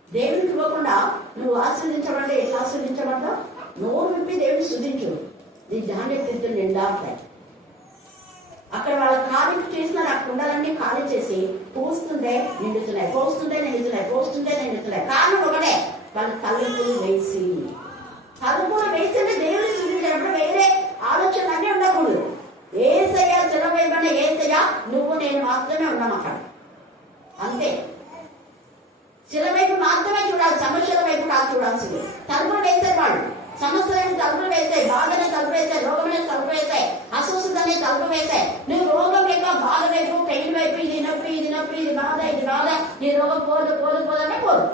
దేవుడికి ఇవ్వకుండా నువ్వు ఆశ్రదించబడ్డా ఎట్లా ఆశ్రదించబడ్డావు? నోరు విప్పి దేవుడిని స్తుతించు, నీ ధాన్య స్థితులు నిండాస్తాయి. అక్కడ వాళ్ళ ఖాళీ చేసినారు, ఆ కుండలన్నీ ఖాళీ చేసి పోస్తుంటే నిండుతున్నాయి. కారణం ఒకటే, వాళ్ళు తలుపులు వేసి దేవుడిని స్తుతించినప్పుడు వేరే ఆలోచన అన్నీ ఉండకూడదు. యేసయ్య సెలవేయబడిన యేసయ్య నువ్వు నేను మాత్రమే ఉన్నాం అక్కడ, అంతే. శిల వైపు మాత్రమే చూడాలి, సమస్యల వైపు కాదు చూడాల్సింది. తలుపులు వేసేవాళ్ళు సమస్యలను తలుపులు వేసాయి, బాధనే తలుపు వేసాయి, రోగమనే తలుపు వేసాయి, అస్వస్థతనే తలుపు వేసాయి. నువ్వు రోగం వైపు, బాధ వైపు, పెయిన్ వైపు, ఇది నొప్పి ఇది బాధ, ఈ రోగం పోదనే పోదు.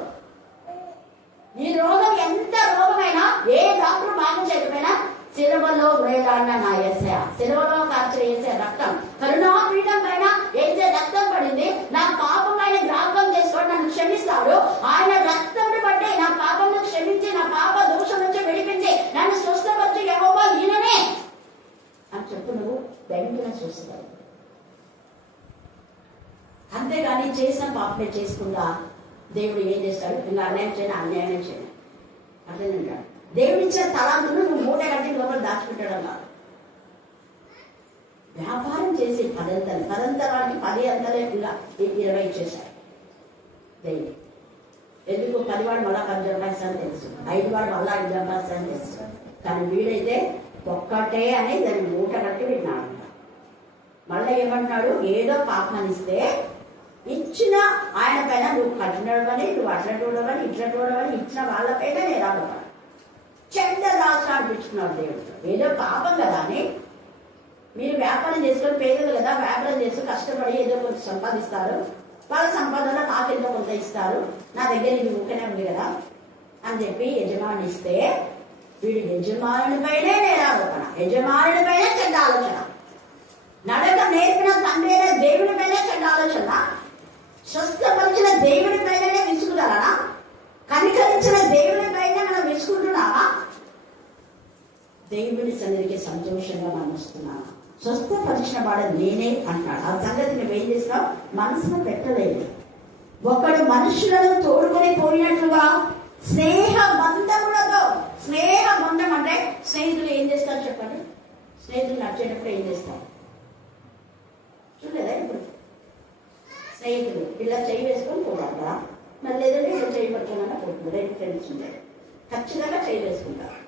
ఈ రోగం ఎంత రోగమైనా, ఏ డాక్టర్ బాగు చేయకపోయినా సిలువలో వేలాడిన నా యేసయ్య, సిలువలో కార్చిన యేసయ్య రక్తం, కరుణాపీఠం పైన యేసయ్య రక్తం పడింది. నా పాపం ఆయన జ్ఞాపకం చేసుకొని నన్ను క్షమిస్తాడు. ఆయన రక్తం బట్టి నా పాపంను క్షమించి, నా పాప దోషం నుంచి విడిపించి నన్ను స్వస్థపరిచి యెహోవా ఈయననే అని చెప్పు. నువ్వు వెంటనే చూస్తావు. అంతేగాని చేసిన పాపమే చేసుకుందా దేవుడు ఏం చేస్తాడు? ఇంకా అన్యాయం చేయను అట్లేనంటాడు. దేవుడు ఇచ్చిన తలాంతును నువ్వు మూట కట్టి లోపల దాచుకుంటాడు కాదు. వ్యాపారం చేసి 10 వాడికి 10 అంతలే ఇలా 20 ఇచ్చేశాడు దేవుడు. ఎందుకు? 10 వాడు మళ్ళా 10 సంపాదిస్తాను తెలుసు, 5 వాడు మళ్ళా 5 సంపాదిస్తాను తెలుసు. కానీ వీడైతే ఒక్కటే అని దాన్ని మూట కట్టి విన్నాడు. మళ్ళీ ఏమంటున్నాడు? ఏదో పాపం ఇస్తే ఇచ్చిన ఆయన పైన నువ్వు కట్టినవని, నువ్వు అట్లటోడవని, ఇట్లటోడవని ఇచ్చిన వాళ్ళపైన నేను చెడ్డ రాష్ట్ర అనిపించుకున్నాడు దేవుడు. ఏదో పాపం కదా అని మీరు వ్యాపారం చేసుకొని, పేదలు కదా వ్యాపారం చేసుకుని కష్టపడి ఏదో కొంత సంపాదిస్తారు, వాళ్ళ సంపాదన నాకెంతో కొంత ఇస్తారు, నా దగ్గర ఇది ఊకనే ఉంది కదా అని చెప్పి యజమాని ఇస్తే వీడు యజమానుని పైనే నేరారోపణ, యజమానుని పైనే చెడ్డ ఆలోచన. నడక నేర్పిన తండ్రి అయిన దేవుడి పైనే చెడ్డ ఆలోచన. స్వస్థపరిచిన దేవుడి పైననే విసుగుదలనా? కనికరించిన దేవుడి పైన మనం విసుకుంటున్నావా? దేవుడి సన్నిధికి సంతోషంగా మనం వస్తున్నావా? స్వస్థపరిచిన వాడు నేనే అంటున్నాడు. ఆ సంగతి నువ్వేం చేసినావు? మనసును పెట్టలేదు. ఒకడు మనుషులను తోడుకొని పోయినట్లుగా స్నేహ బంధములతో, స్నేహ బంధం అంటే స్నేహితులు ఏం చేస్తారు చెప్పండి? స్నేహితులు నడిచేటప్పుడు ఏం చేస్తారు చూడలేదా? ఇప్పుడు స్నేహితులు ఇలా చేయి వేసుకొని పోవాలా, మరి లేదంటే ఇలా చేయి పట్టుకున్నా పోతుంది. 2 ఫ్రెండ్స్ ఉంటాయి, ఖచ్చితంగా చేయి వేసుకుంటారు.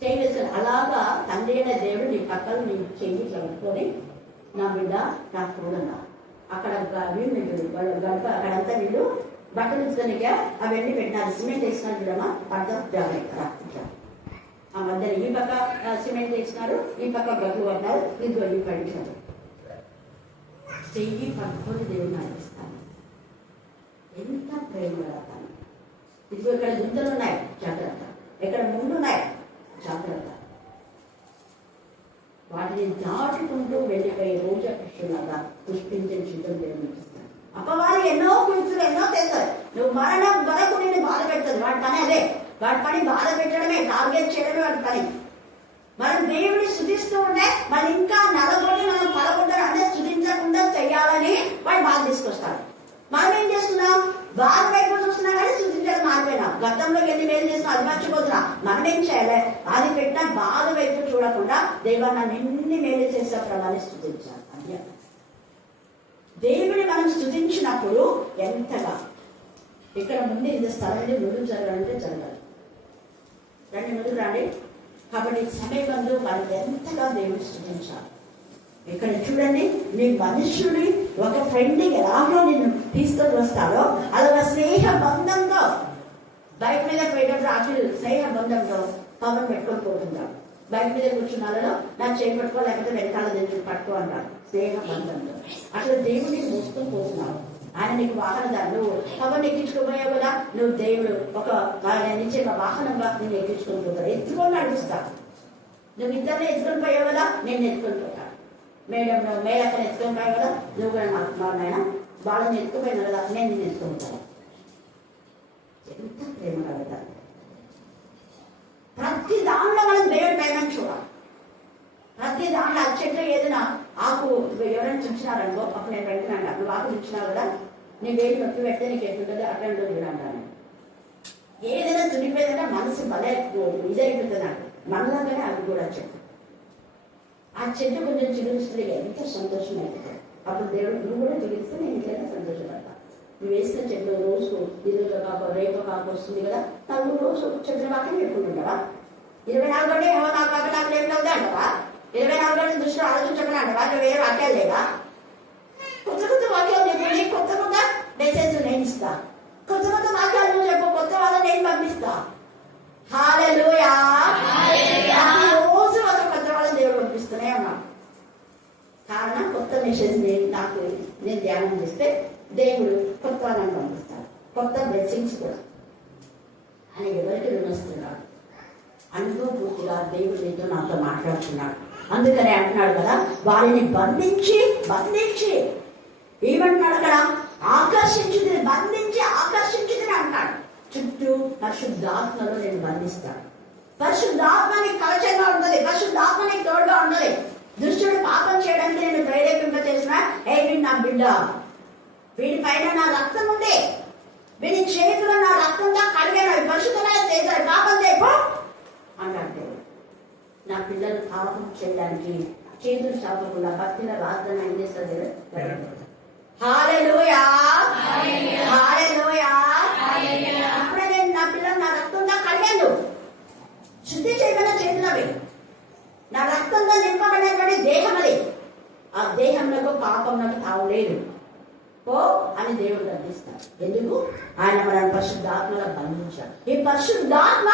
చేయి వేసుకుని అలాగా తండ్రి అయిన దేవుడు నీ పక్కన నీ చెయ్యి ఇట్లా పట్టుకొని, నా బిడ్డ నాకు చూడన్నా అక్కడ వీళ్ళు గడప అక్కడంతా వీళ్ళు బట్టలు ఉంచుతానిక అవన్నీ పెట్టినారు. సిమెంట్ వేసినారు చూడమ్మా, అర్థం ఇట్లా ఆ మధ్యలో ఈ పక్క సిమెంట్ వేసినారు, ఈ పక్క గట్లు పట్టినారు, ఇదిగో ఈ పడించారు. చెయ్యి పట్టుకొని దేవుడిని ఆడిస్తాను. ఎంత ప్రేమ కడతాను. ఇదిగో ఇక్కడ గుంతలు ఉన్నాయి జాగ్రత్త, ఇక్కడ ముందు ఉన్నాయి జాగ్రత్త. వాటిని దాటుకుంటూ వెళ్ళిపోయే రోజు కృష్ణులాగా పుష్పించే చిత్రం నిర్మిస్తాను. అప్పవారు ఎన్నో కుర్చులు ఎన్నో తెస్తారు. నువ్వు మరణం వరకు నేను బాధ పెడుతుంది. వాడి పని అదే, వాడి పని బాధ పెట్టడమే, టార్గెట్ చేయడమే వాడి పని. మనం దేవుడిని స్తుతిస్తూ ఉంటే మనం ఇంకా నలగొని మనం పలకొండరు అంటే స్తుతించకుండా చెయ్యాలని వాడు బాధ తీసుకొస్తాడు. మనం ఏం చేస్తున్నాం? బాధ వైపు చూస్తున్నాం కానీ స్తుతించడం మారిపోయినాం. గతంలో ఎన్ని మేలు చేసినా అది మర్చిపోతున్నాం. మనం ఏం చేయాలి? అది పెట్టిన బాధ వైపు చూడకుండా దేవా నన్ను ఎన్ని మేలు చేసే ప్రభావాన్ని స్తుతించాలి. అది దేవుడిని మనం స్తుతించినప్పుడు ఎంతగా ఇక్కడ ముందు ఇంత స్థలం ముందు జరగాలంటే జరగాలి. రండి ముందుకు రండి. కాబట్టి సమయమందు మనం ఎంతగా దేవుని స్తుతించాలి. ఇక్కడ చూడండి, నీ మనుషుని ఒక ఫ్రెండ్ని ఎలాగో నేను తీసుకొని వస్తాడో అలా స్నేహ బంధంతో బైక్ మీద పోయేటప్పుడు అసలు స్నేహ బంధంతో పవన్ పెట్టుకొని పోతున్నాడు. బైక్ మీద కూర్చున్నాళ్ళలో నాకు చేయి పట్టుకో, లేకపోతే వెనకాల తెచ్చి పట్టుకో అంటాడు. స్నేహ బంధంతో అసలు దేవుడిని మోసుకొని పోతున్నావు. ఆయన నీకు వాహనదారు, నువ్వు పవన్ ఎక్కించుకోపోయావు కదా, నువ్వు దేవుడు ఒక నుంచి వాహనంగా నేను ఎక్కించుకొని పోతాడు. ఎత్తుకొని నడుస్తా. నువ్వు ఇద్దరిని ఎత్తుకొని పోయావు కదా, నేను ఎత్తుకొని పోతాను. మేడక్కడ ఎత్తుకొని పోయావు కదా, నువ్వు కూడా నాకు నాయన వాళ్ళని ఎత్తుకుపోయినా కదా, నేను నిన్ను ఎత్తుకుంటాను. ఎంత ప్రేమ కదా. ప్రతి దానిలో మనం దేవుడి ప్రేమను చూడాలి. ప్రతి దాంట్లో ఆ చెట్లు ఏదైనా ఆకు ఎవరైనా చుంచినారనుకో, అప్పుడు నేను వెంటనే నువ్వు ఆకు చుంచినావు కదా, నీ వేడి నొప్పి పెడితే నీకు ఎట్లుంటుందో అట్లాంటి చూడంటాను. ఏదైనా తునిపోయిందంటే మనసు భలే ఇదైపోతుంది నాకు. మనలాగానే అవి కూడా చెట్టు. ఆ చెట్టు కొంచెం చిగురిస్తుంది, ఎంత సంతోషం అవుతుంది. అప్పుడు దేవుడు నువ్వు కూడా చిగురిస్తే నేను ఇంట్లోనే సంతోషపడతా. నువ్వు వేసిన చెట్లు రోజు ఈరోజు కాకు రేపు కాకు వస్తుంది కదా, నువ్వు రోజు చెట్ల వాక్యం పెట్టుకుంటుంటావా? 24 గంటలు ఏమో నాకు కాక నాకు ఏం అవుతా అంటావా? 24 గంటలు దృష్టిలో ఆలోచించమని అంటావా? నువ్వు వేరే వాక్యాలు లేవా? కొత్త కొత్త వాక్యాలు చెప్పి కొత్త కొత్త మెసేజ్ నేను ఇస్తా. కొత్త కొత్త వాక్యాలు నువ్వు చెప్పు, కొత్త వాళ్ళని నేను పంపిస్తా. హల్లెలూయా. రోజు ఒక కొత్త వాళ్ళని దేవుడు పంపిస్తూనే ఉన్నాం. కారణం కొత్త మెసేజ్ నేను ధ్యానం చేస్తే దేవుడు కొత్త వాళ్ళని పంపిస్తాడు. కొత్త బ్లెస్సింగ్స్ కూడా. అని ఎవరికి రుణిస్తున్నాడు? అనుభవపూర్తిగా దేవుడు నీతో నాతో మాట్లాడుతున్నాడు. అందుకనే అంటున్నాడు కదా, వారిని బంధించి ఏమంటున్నాడు అక్కడ? ఆకర్షించుతుంది, బంధించి ఆకర్షించుతుంది అంటాడు. చుట్టూ పరిశుద్ధాత్మలో నేను బంధిస్తాను. పరిశుద్ధాత్మని కవచంగా ఉండదు, పరిశుద్ధాత్మని తోడుగా ఉండదు. దుష్టుడు పాపం చేయడానికి నేను ప్రేరేపింప చేసిన వీడు నా బిడ్డ, వీడి పైన నా రక్తం ఉంది, వీడి చేతులు నా రక్తంగా కడిగాను, పరిశుద్ధమైన చేశాడు, పాపం చేయపో అన్నాడు. నా పిల్లలు పాపం చేయడానికి చేతులు చాపకుండా భక్తిలో రాత్రి ఏం చేస్తుంది? హల్లెలూయా. హల్లెలూయా. అప్పుడే నేను నా పిల్లలు నా రక్తంగా కడిగాను. శుద్ధి చేయబడిన చేతులవి, నా రక్తంతో నింపబడినటువంటి దేహం అది. ఆ దేహంలో పాపంలో తావులేదు పో అని దేవుడు గర్దిస్తాడు. ఎందుకు? ఆయన మనల్ని పరిశుద్ధాత్మగా బంధించాడు. ఈ పరిశుద్ధాత్మ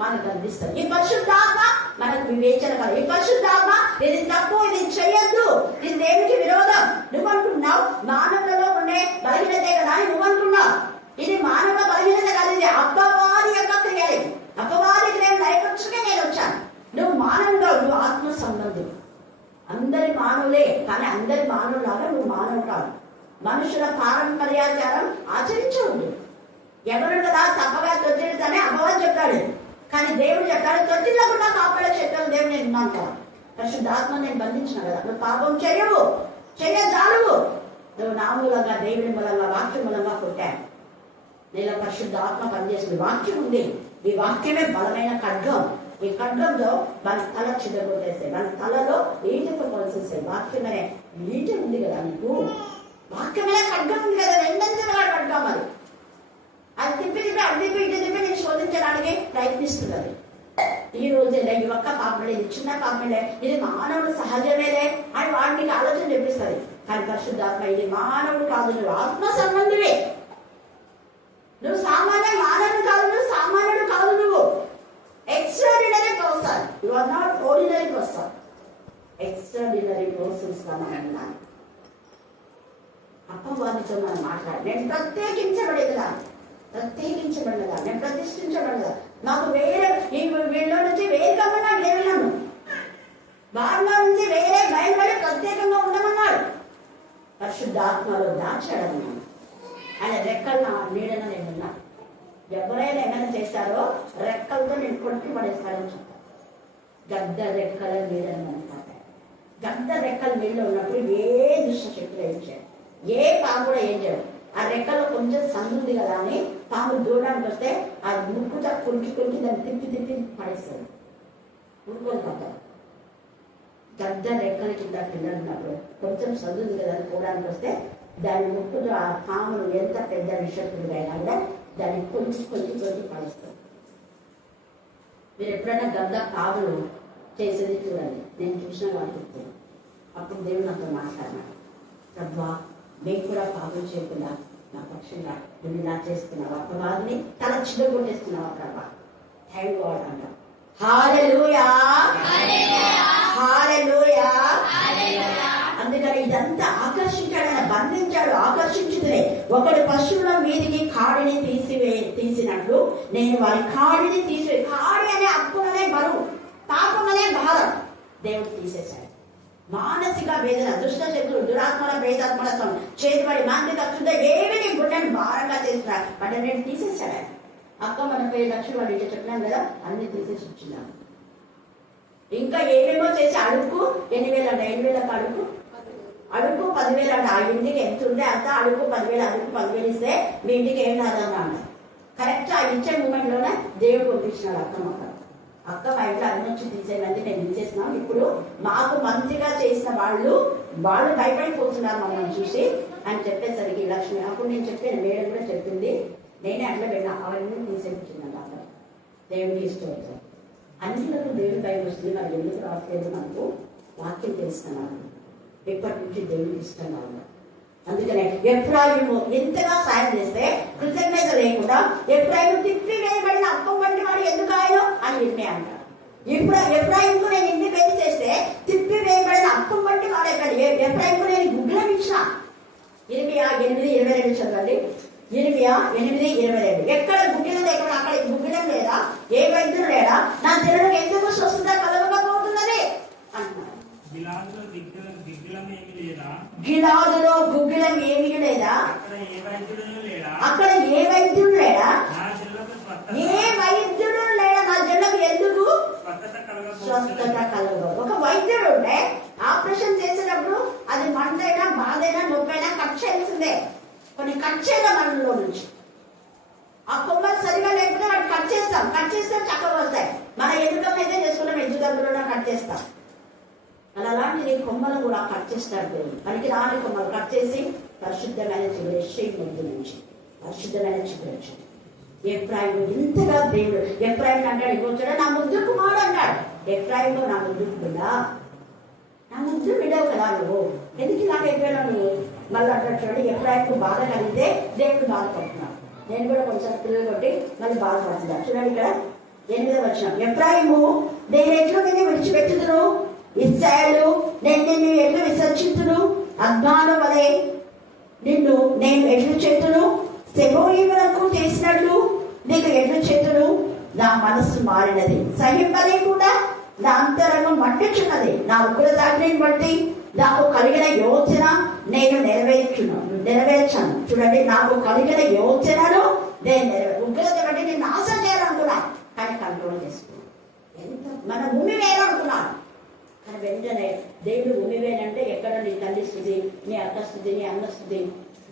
మనకు గర్దిస్తాడు. ఈ పరిశుద్ధాత్మ మనకు వివేచన కాదు. ఈ పరిశుద్ధాత్మ ఇది తప్పు, ఇది చెయ్యొద్దు, ఇది దేవునికి విరోధం. నువ్వు అనుకున్నావు మానవులలో ఉండే బలహీనతే కదా అని నువ్వు అనుకున్నావు. ఇది మానవ బలహీనత కాదు, ఇది అపవాది యొక్క క్రియ. అపవాదికి నేను నైపుణ్యమే నేను వచ్చాను. నువ్వు మానవుడు, నువ్వు ఆత్మ సంబంధుడు. అందరి మానవులే, కానీ అందరి మానవులాగా నువ్వు మానవు కాదు. మనుషుల పారంపర్యాచారం ఆచరించవద్దు. ఎవరు కదా తప్పగా తొట్టిల్తానే అపవాది చెప్పాడు, కానీ దేవుడు చెప్పాడు తొట్టిల్లో కూడా కాపాడే చెప్పాడు. దేవుడు నేను ఉన్నాను కదా, పరిశుద్ధాత్మ నేను బంధించిన కదా, నువ్వు పాపం చేయవు, చేయజాలవు. నువ్వు నా మూలంగా దేవుని మూలంగా వాక్యం మూలంగా కొట్టాను. నేను పరిశుద్ధాత్మ పనిచేస్తుంది. వాక్యం ఉంది, ఈ వాక్యమే బలమైన ఖడ్గం. ఈ ఖడ్గంలో మన తల చిన్నగొట్టేస్తాయి, మన తలలో ఈటతో కొలిసేస్తాయి. వాక్యమే ఈట ఉంది కదా నీకు, వాక్యమే ఖడ్గం ఉంది కదా, రెండంచెలుగా ఖడ్గం అది. అది తిప్పి అటు తిప్పి ఇటు తిప్పి నేను శోధించడానికి ప్రయత్నిస్తున్నది. ఈ రోజే ఈ ఒక్క పాపలే, ఇది చిన్న పాపలే, ఇది మానవుడు సహజమేలే అని వాడికి ఆలోచన చెప్పిస్తుంది. కానీ పరిశుద్ధాత్మ ఇది మానవుడు కాదు, నువ్వు ఆత్మ సంబంధివే. నువ్వు సామాన్య మానవుడు కాదు, నువ్వు సామాన్యుడు కాదు, నువ్వు extraordinary person. You are not ordinary person, extraordinary persons గా మనం ఉన్నాం. అపవాదితో మనం మాట్లాడి నేను ప్రత్యేకించబడేదా, నేను ప్రతిష్ఠించబడదా, నాకు వేరే వీళ్ళ నుంచి వేరేగా నాకు లేవన్నాను, వారిలో నుంచి వేరే బయలుపడి ప్రత్యేకంగా ఉండమన్నాడు. పరిశుద్ధాత్మలో దాచాడన్నాను. ఆయన రెక్కల నీడన నేనున్నా. ఎవరైనా ఏమైనా చేశారో రెక్కలతో నేను కొట్టి పడేస్తాడని చెప్తాను. గద్ద రెక్కల నీడని అనమాట. గద్ద రెక్కల నీళ్ళు ఉన్నప్పుడు ఏ దుష్ట శక్తులు ఏం చేయరు, ఏ పాము కూడా ఏం చేయరు. ఆ రెక్కలో కొంచెం సందుంది కదా అని పాము దూడడానికి వస్తే ఆ ముక్కుతో కురికి దాన్ని తిప్పి పడేస్తారు. ఉడుకొని పడతారు. గద్ద రెక్కల కింద పిల్లలు ఉన్నప్పుడు కొంచెం సందుంది కదా అని పోవడానికి వస్తే దాని ముక్కుతో ఆ పాములు ఎంత పెద్ద విషక్తులు అయినా కూడా దాన్ని కొంచెం పడేస్తారు. మీరు ఎప్పుడైనా గద్ద కాదులు చేసేది చూడండి. నేను చూసిన వాళ్ళకి అప్పుడు దేవుడు నాతో మాట్లాడినాడు, ప్రభా మేము కూడా పాపం చేయకుండా నా పక్షంగా నువ్వు ఇలా చేస్తున్నావా, అపవాదిని తల చిన్న కొట్టేస్తున్నావా ప్రభా, థ్యాంక్ గాడ్ అంట. హల్లెలూయా హల్లెలూయా. అందుకని ఇదంతా ఆకర్షించాడు, ఆయన బంధించాడు. ఆకర్షించుతులే ఒకడు పశువుల మీదికి కాడిని తీసినట్లు నేను వారి కాడిని కాడి అనే అప్పులనే బరువు, పాపం అనే భారం దేవుడు తీసేశాడు. మానసిక వేదన, దుష్ట శక్తులు, దురాత్మల వేదాత్మల చేతిపడి మానసిక క్షుద్ధ ఏమిటి గుడ్డని భారంగా చేస్తున్నారు అంటే నేను తీసేశాడు. అక్క మన 10 లక్షలు వాడు ఇట్లా చెప్పినాను కదా, అన్ని తీసేసి వచ్చినాను. ఇంకా ఏమేమో చేసి అడుగు 8,000 అంట, 8,000 అడుగు 10,000 అంట. ఆ ఇంటికి ఎంత ఉంటే అంత అడుగు 10,000, అడుగు 10,000 ఇస్తే మీ ఇంటికి ఏం రాదన్నా అంట. కరెక్ట్ ఆ ఇచ్చే మూమెంట్ లోనే దేవుడు పంపించినాడు అక్క మా ఇంట్లో అన్ని వచ్చి తీసేయాలంటే నేను తీసేసినాం. ఇప్పుడు మాకు మంచిగా చేసిన వాళ్ళు భయపడిపోతున్నారు మమ్మల్ని చూసి అని చెప్పేసరికి లక్ష్మి అప్పుడు నేను చెప్పాను, మేడం కూడా చెప్పింది, నేనే అట్లా వెళ్ళిన అవన్నీ తీసేపించిందంట. అక్కడ దేవుడికి ఇష్టం అవుతుంది, అన్నిలకు దేవుడి భయం వస్తుంది. మరి ఎందుకు రావట్లేదు మనకు వాక్యం తెలుస్తున్నాను. ఎప్పటి నుంచి దేవుడికి ఇష్టం కావాలి. అందుకనే ఎఫ్రాయిము ఎంతగా సాయం చేస్తే కృతజ్ఞత లేకుండా ఎఫ్రాయిము తిప్పి వేయబడిన అప్పం వంటి వాడు ఎందుకు ఆయన అని విన్నే అంటారు. ఇప్పుడు ఎఫ్రాయిముకు నేను ఇన్ని వేలు చేస్తే తిప్పి వేయబడిన అప్పం వంటి వాడు ఎక్కడ? ఎఫ్రాయిముకు నేను గుగ్గిలం ఇచ్చిన. ఇర్మియా 8:22 చదవండి. ఇర్మియా 8:22. ఎక్కడ గుగ్గిలం లేకుండా అక్కడ గుగ్గిలం లేదా, ఏ వైద్యులు లేడా, నా జనులకు ఎందుకు స్వస్థత కలగకపోతున్నది అంటున్నారు. గిలాదులో గుగ్గిలం ఏమీ లేదా, అక్కడ ఏ వైద్యుడు లేడా, ఏ వైద్యుడు లేడా, నా జనులకు ఎందుకు స్వస్థత కలగదు. ఒక వైద్యుడు ఉంటే ఆపరేషన్ చేసేటప్పుడు అది మంటైనా బాధైనా నొప్పైనా కట్ చేయాల్సిందే. కొన్ని కట్ చేయడం మనలో నుంచి ఆ కొమ్మలు సరిగా లేకపోతే వాటి కట్ చేస్తాం, కట్ చేస్తే చక్కగా వస్తాయి. మన ఎదుకమైతే చేసుకున్నాం, ఎదుగుదల కట్ చేస్తాం. అలాంటిది కొమ్మలు కూడా కట్ చేస్తాడు దేవుడు. పనికి రాని కొమ్మలు కట్ చేసి పరిశుద్ధమైన చిగురేసి ముందు నుంచి పరిశుద్ధమైన చిగురేసి ఎఫ్రాయిము ఇంతగా దేవుడు ఎఫ్రాయిం అంటాడు, ఇంకొచ్చాడు నా ముద్దు కుమారుడు అంటాడు. ఎఫ్రాయిము నా ముద్దు బిడ్డ, నా ముద్దు బిడ్డవు కదా నువ్వు, ఎందుకు నాకు ఎప్పుడైనా నువ్వు మళ్ళీ అంటాడు. ఎఫ్రాయిము బాధ కలిగితే దేవుడు బాధపడుతున్నాడు. నేను కూడా కొంచెం పిల్లలు కొట్టి మళ్ళీ బాధపడుతున్నాను. చూడండి ఇక్కడ 8వ వచనం. ఎఫ్రాయిము నేను ఎట్లు మీద విడిచిపెట్టుదును, ఇశ్రాయేలు నేను నిన్ను ఎట్లు విసర్జించును, అజ్ఞానం వలె నిన్ను నేను ఎట్లు చేతును, సెబోయీములకు చేసినట్లు నీకు ఎట్లు చేతును. నా మనస్సు మారినది, సహింపలేకుండా నా అంతరంగం మండుచున్నది. నా ఉగ్రదాగ్నిని బట్టి నాకు కలిగిన యోచన నేను నెరవేర్చాను. చూడండి, నాకు కలిగిన యోచనను నేను ఉగ్రత బట్టి నేను నాశనం చేయాలనుకున్నాను, కానీ కంట్రోల్ చేసుకున్నాను. ఎంత మన భూమి వేయాలనుకున్నాను, కానీ వెంటనే దేవుడు భూమివేనంటే ఎక్కడ నీ తల్లి స్థుతి, నీ అక్క స్థుతి, నీ అన్న స్థుతి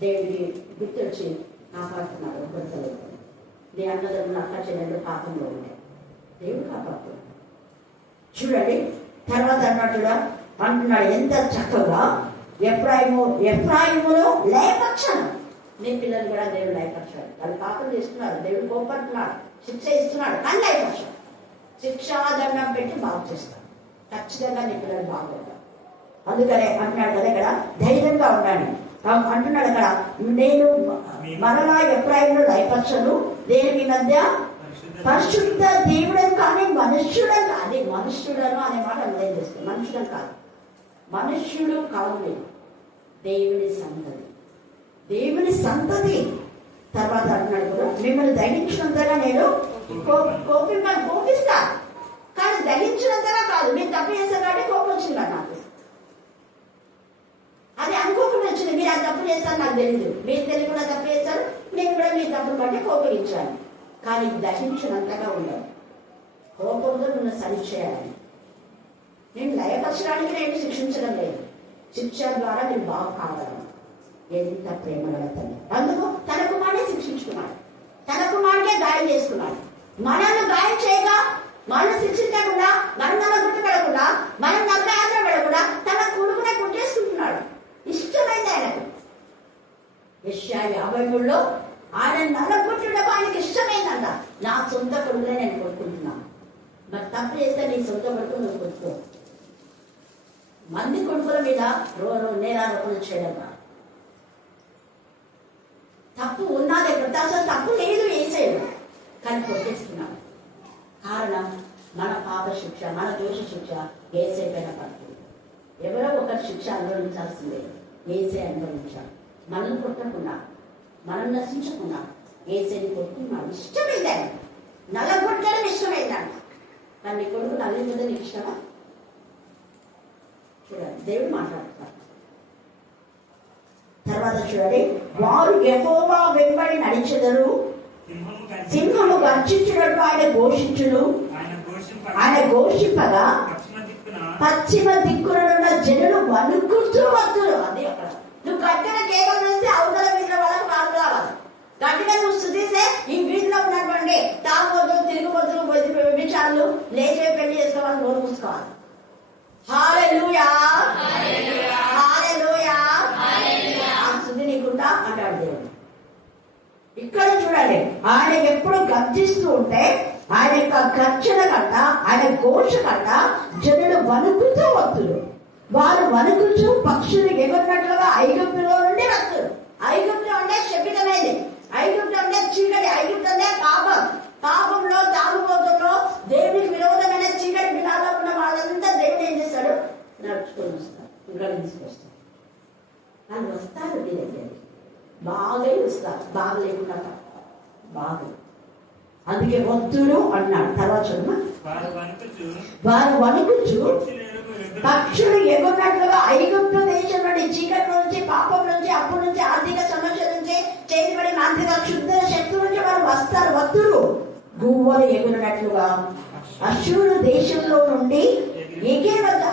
దేవుడికి గుర్తొచ్చి కాపాడుతున్నాడు. గుర్తలు నీ అన్నదమ్ములు అక్క చెల్లెళ్ళు పాపంలో ఉండే దేవుడు కాపాడుతున్నాడు. చూడండి తర్వాత అన్నట్టుగా అంటున్నాడు, ఎంత చక్కగా ఎఫ్రాయిములో లయపరచాను. నీ పిల్లలు కూడా దేవుడు లయపరచాడు. వాళ్ళు పాపం చేస్తున్నారు, దేవుడు కోపడుతున్నాడు, శిక్ష ఇస్తున్నాడు, కానీ లయపరచాడు. శిక్షాదండం పెట్టి బాగు చేస్తాడు. ఖచ్చితంగా నీ పిల్లలు బాగుంటారు. అందుకనే అంటున్నాడు కదా ఇక్కడ, ధైర్యంగా ఉండాలి అంటున్నాడు అక్కడ. నేను మరలా ఎఫ్రాయిములో లయపరచను, నేను మీ మధ్య పరిశుద్ధ దేవుడని కానీ మనుష్యుడని. అది మనుష్యుడను అనే మాట అర్థం చేస్తుంది. మనుష్యుడని కాదు, మనుష్యుడు కాదు, దేవుని సంతతి, దేవుని సంతతి. తర్వాత అంటున్నాడు కూడా, మిమ్మల్ని దహించినంతగా నేను కోపిస్తా, కానీ దహించినంతగా కాదు. మీరు తప్పు చేస్తారు కాబట్టి కోపం వచ్చిందా నాకు, అది అనుకోకుండా వచ్చింది. మీరు ఆ తప్పు చేస్తారు నాకు తెలియదు, మీరు తెలియకుండా తప్పు చేస్తారు, నేను కూడా మీ తప్పును బట్టి కోపగించాను, కానీ దహించినంతగా ఉండదు. కోపంతో నన్ను సరి చేయాలి. నేను లయపరచడానికి నేను శిక్షించడం లేదు, శిక్ష ద్వారా నేను బాగు కాగలను. ఎంత ప్రేమ గల తల్లి. అందుకు తన కుమారుడే శిక్షించుకున్నాడు, తన కుమారుడే గాయం చేసుకున్నాడు. మనల్ని గాయం చేయగా, మనల్ని శిక్షించకుండా, మనం నల్ల గుర్తుపడకుండా, మనం నల్ల యాత్ర పడకుండా తన కొడుకునే గుర్తేసుకుంటున్నాడు. ఇష్టమైంది ఆయనకు. యెషయా 53లో ఆయన నల్లగొట్టుటకు ఆయనకి ఇష్టమైందంట. నా సొంత కొడుకునే నేను కొట్టుకుంటున్నాను, మరి తప్పు చేస్తే నీ సొంత కొడుకు నువ్వు కొట్టుకో. మంది కొడుకుల మీద నేరారోపణలు చేయడం తప్పు ఉన్నది. అసలు తప్పు లేదు వేసేయడం, కానీ కొట్టేస్తున్నాం. కారణం మన పాప శిక్ష, మన దోష శిక్ష ఏసే పైన పడుతుంది. ఎవరో ఒకరి శిక్ష అనుభవించాల్సిందే, ఏసే అనుభవించాలి. మనల్ని కొట్టకుండా, మనం నశించకుండా ఏసేని కొట్టుకున్నాడు. ఇష్టమైందండి, నల్లగొట్టడం ఇష్టమైందండి. కానీ నీ కొడుకు నల్లిందా నీకు ఇష్టమా? చూడండి, దేవుడు మాట్లాడుతున్నారు. తర్వాత చూడండి, వారు యెహోవా వెంబడి నడిచెదరు, సింహము గర్జించినట్టు ఆయన ఘోషించును. ఆయన ఘోషింపగా పశ్చిమ దిక్కున జనులు వణుకుతూ వద్దురు. అదే అక్కడ నువ్వు గట్టిన కేకలు వేస్తే అవతల వీధుల వాళ్ళకి మార్పు రావాలి. గట్టిగా నువ్వు స్థుతిస్తే ఈ వీధిలో ఉన్నటువంటి తాగుబోతులు, తిరుగుబోతులు, విచారాలు లేచే పెళ్లి చేసుకోవాలని నోరు మూసుకోవాలి. హల్లెలూయా, హల్లెలూయా. స్థుతి నీకుంటా అంటాడు దేవుడు. ఇక్కడ చూడండి, ఆయన ఎప్పుడు గర్జిస్తూ ఉంటే ఆయన యొక్క గర్జన కంట, ఆయన ఘోష కంట జనులు వణుకుతూ వస్తులు. వారు వణుకుతూ పక్షులు ఎగురినట్లుగా ఐగుప్తులో నుండి వస్తులు. ఐగుప్తు అంటే శపితమైంది, ఐగుప్తు అంటే చీకటి, ఐగుప్తు అంటే పాపం. పాపంలో, తాగుబోతుల్లో, దేవునికి విరోధమైన చీకటి విధాలో ఉన్న వాళ్ళంతా దేవుడు ఏం చేస్తాడు? నడుచుకొని వస్తారు, ఇక్కడ తీసుకొస్తారు. వాళ్ళు వస్తారు మీ దగ్గరికి, బాగా వస్తారు, బాగా లేకుండా బాగా. అందుకే వద్దుడు అన్నాడు. తర్వాత చూడమ్మా, వారు వణుకుచు పక్షులు ఎగురినట్లుగా ఐగుప్తు దేశం నుండి, చీకటి నుంచి, పాపం నుంచి, అప్పు నుంచి, ఆర్థిక సమస్య నుంచి, చేయబడిన ఆర్థిక క్షుద్ర శక్తి నుంచి వారు వస్తారు. వద్దురు గువ్వలు ఎగురినట్లుగా అశ్షూరు దేశంలో నుండి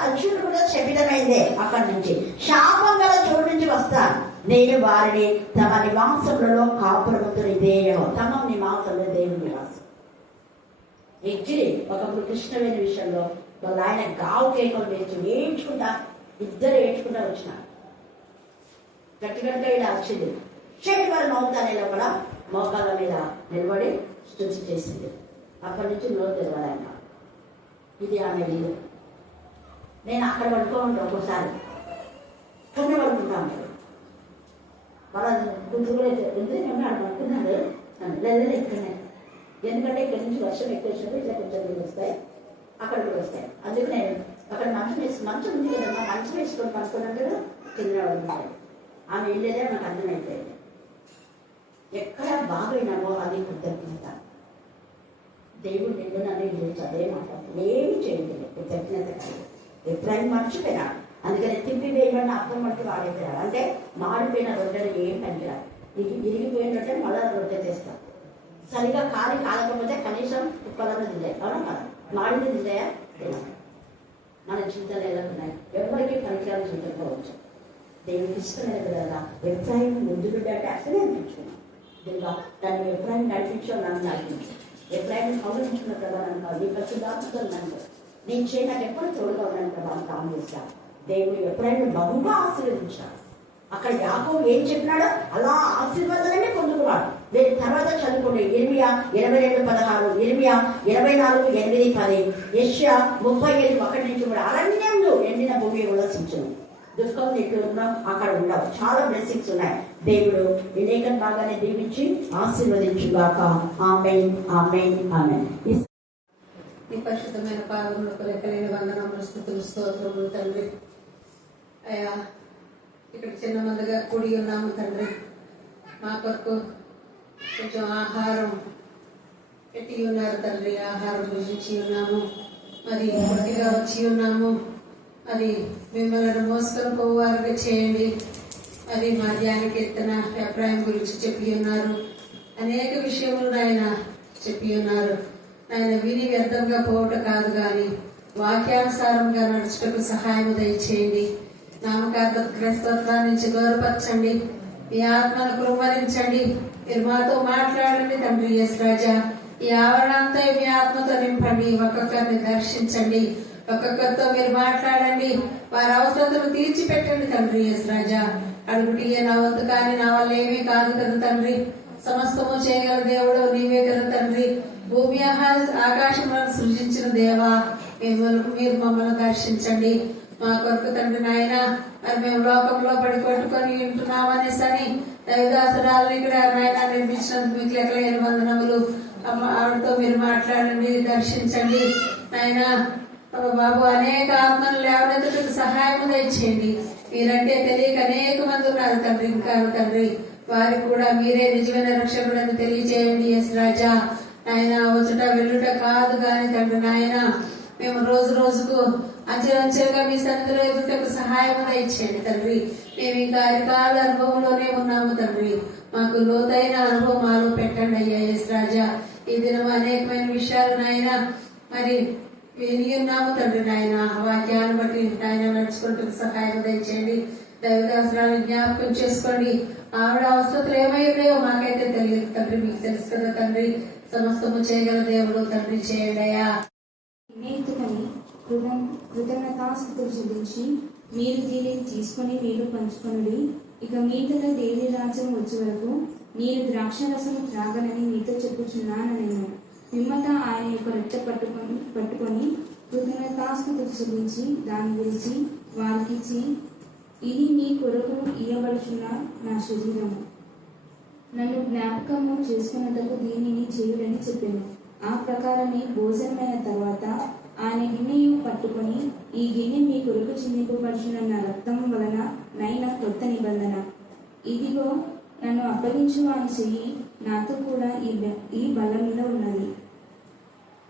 అశ్షూరు కూడా శపితమైందే. అక్కడి నుంచి శాపం గల చోటు నుంచి వస్తారు. నేను వారిని తమ నివాసములలో కాపురముతున్న ఇదేయో. తమ నివాసంలో దేవుని నివాసం. యాక్చువల్లీ ఒకప్పుడు కృష్ణవేణి విషయంలో వాళ్ళ ఆయన గావు కేకలు వేసి ఏడ్చుకుంటా, ఇద్దరు ఏడ్చుకుంటా వచ్చినారు. గట్టిగా ఇలా వచ్చింది. శనివారం మోకాలే లోపల మోకాల మీద నిలబడి స్తుతి చేసింది. అక్కడి నుంచి నోరు తెరవాలన్న. ఇది ఆమె ఇల్లు. నేను అక్కడ పడుకో ఉంటాను, ఒక్కోసారి కొన్ని పడుకుంటా ఉంటాను. వాళ్ళ గుర్తు కూడా ఎందుకంటే అనుకున్నాను లేదా ఇక్కడనే. ఎందుకంటే ఇక్కడి నుంచి వర్షం ఎక్కువ వచ్చినప్పుడు ఇట్లా కొంచెం నీళ్ళు వస్తాయి, అక్కడ కూడా వస్తాయి. అందుకు నేను అక్కడ మంచం ఉంది కదమ్మా, మంచం వేసుకొని పడుకున్నట్టు కింద పడుకుంటాను. ఆమె వెళ్ళేదే నాకు అర్థమైపోయింది. ఎక్కడ బాగైనామో అది కృతజ్ఞత. దేవుడు నిన్ను నన్ను గురించి అదే మాట్లాడుతుంది. ఏమి చేయలేదు, కృతజ్ఞత కాదు. ఎప్పుడైనా మర్చిపోయినాడు. అందుకని తిప్పి వేయబడిన అర్థం మట్టి వాడైపోయాడు. అంటే మాడిపోయిన రొట్టెలు ఏం పనికిరాదు. ఇరిగిపోయిన రొట్టె మళ్ళా రొట్టె చేస్తాం. సరిగా కాలకపోతే కనీసం కుక్కలను తింటాయి, అవునా కదా? మాడిని తింటాయా? మన జీవితాలు ఎలా ఉన్నాయి? ఎవరికి పనికిరాని జీవితం పోవచ్చు. దేవుడికి ఇష్టమైన కదా. ఎఫ్రాయిం ముందు బిడ్డ అంటే అసలే అనిపించుకున్నాం. దేవుడా దాన్ని ఎఫ్రాయిం నడిపించో నన్ను నడిపించు. ఎఫ్రాయిం గౌరవించుకున్న ప్రభావం కాదు, నీ ప్రతిదాత్మతో నన్ను నేను చేయ నాకు ఎప్పుడు తోడుగా ఉన్నాను ప్రభావం కాము చేస్తాను. దేవుడు ఎప్పుడైనా బహుగా ఆశీర్వదించాడు. అక్కడ యాకోబు ఏం చెప్పినాడో అలా ఆశీర్వాదాలనే పొందుకున్నాడు. దీని తర్వాత చదువుకోండి, ఇర్మియా 22:16, ఇర్మియా 24:8-10, యెషయా 37:1 నుంచి కూడా అరణ్యంలో ఎండిన భూమి ఉల్లసించును. దుఃఖం నీకు అక్కడ ఉండవు. చాలా బ్లెస్సింగ్స్ ఉన్నాయి. దేవుడు ఈ లేఖను బాగానే దీవించి ఆశీర్వదించుగాక. ఆమేన్, ఆమేన్, ఆమేన్. నీ పరిశుద్ధమైన పాదములకు లెక్కలేని వందనములు, స్తుతులు, స్తోత్రములు తండ్రి. అయ్యా, ఇక్కడ చిన్న మందిగా కూడి ఉన్నాము తండ్రి. మా కొరకు కొంచెం ఆహారం పెట్టి ఉన్నారు తండ్రి. ఆహారం భుజించి ఉన్నాము, మరి కొద్దిగా వచ్చి ఉన్నాము. అది మిమ్మల్ని మోసుకొని పోవారుగా చేయండి. అది మా ధ్యాన కీర్తన అభిప్రాయం గురించి చెప్పి ఉన్నారు. అనేక విషయములు ఆయన చెప్పి ఉన్నారు. ఆయన విని వ్యర్థంగా పోవటం కాదు కానీ వాక్యానుసారంగా నడుచుటకు సహాయం దయచేయండి. నామకార్థ క్రైస్తత్వాన్ని నుంచి గౌరవపరచండి. మీ ఆత్మను కురుమరించండి. మీరు మాతో మాట్లాడండి తండ్రి. యేసు రాజా, ఈ ఆవరణంతా మీ ఆత్మతో నింపండి. ఒక్కొక్కరిని దర్శించండి. ఒక్కొక్కరితో మీరు మాట్లాడండి. వారి అవసరతను తీర్చిపెట్టండి తండ్రి. యేసు రాజా, అడుగుటి నా వద్దు కానీ నా వల్ల ఏమీ కాదు కదా తండ్రి. సమస్తము చేయగల దేవుడు నీవే కదా తండ్రి. భూమి ఆకాశములను సృజించిన దేవా మీరు మమ్మల్ని దర్శించండి. మా కొరకు తండ్రి నాయన మరి మేము లోకంలో పడి కొట్టుకొని వింటున్నామనేసని దైవదాసురాలు ఇక్కడ నాయన నిర్మించినందుకు మీకు లెక్కలేని వందనములు. ఆవిడతో మీరు మాట్లాడండి, దర్శించండి నాయన. బాబు అనేక ఆత్మలు లేవనెత్తుటకు సహాయం దయచేయండి. మీరంటే తెలియక అనేక మంది ఉన్నారు తండ్రి, ఇంకా తండ్రి వారికి కూడా మీరే నిజమైన రక్షకుడని తెలియజేయండి. ఎస్ రాజా నాయన, వచ్చుట వెళ్ళుట కాదు కానీ తండ్రి నాయన మేము రోజు రోజుకు అంచెలంచెలుగా మీ సన్నిధిలో ఎదుటకు సహాయం దయచేయండి తండ్రి. మేము ఇంకా అధికారుల అనుభవంలోనే ఉన్నాము తండ్రి. మాకు లోతైన అనుభవం మాలో పెట్టండి అయ్యా. ఎస్ రాజా, ఈ దినం అనేకమైన విషయాలు నాయన మరి విని ఉన్నాము తండ్రి నాయన. వాక్యాన్ని బట్టి నాయన నడుచుకుంటూ సహాయం దయచేయండి. దైవదాసరాలు జ్ఞాపకం చేసుకోండి. ఆవిడ అవసరతలు ఏమైనాయో మాకైతే తెలియదు తండ్రి, మీకు తెలుసు కదా తండ్రి. సమస్తము చేయగల దేవుడు తండ్రి, చేయండి అయ్యా. వినేతుకని కృతజ్ఞతాస్తుతులు చెల్లించి మీరు దీనిని తీసుకొని మీరు పంచుకొనుడి. ఇక మీదట దేవుని రాజ్యం వచ్చే వరకు నేను ద్రాక్షరసం త్రాగనని మీతో చెప్పుచున్నాను. నేను పిమ్మట ఆయన యొక్క రొట్టె పట్టుకొని కృతజ్ఞతాస్తుతులు చెల్లించి దాన్ని విరిచి వారికిచ్చి, ఇది మీ కొరకు ఇయ్యబడుచున్న నా శరీరము, నన్ను జ్ఞాపకము చేసుకున్నటకు దీనిని చేయుడని చెప్పాను. ఆ ప్రకారమే భోజనమైన తర్వాత ఆయన గిన్నెయు పట్టుకొని, ఈ గిన్నె మీ కొరకు చిందింపబడుచున్న నా రక్తం వలన నైన కొత్త నిబంధన. ఇదిగో నన్ను అప్పగించు అని చెయ్యి నాతో కూడా ఈ బల్ల మీద ఉన్నది.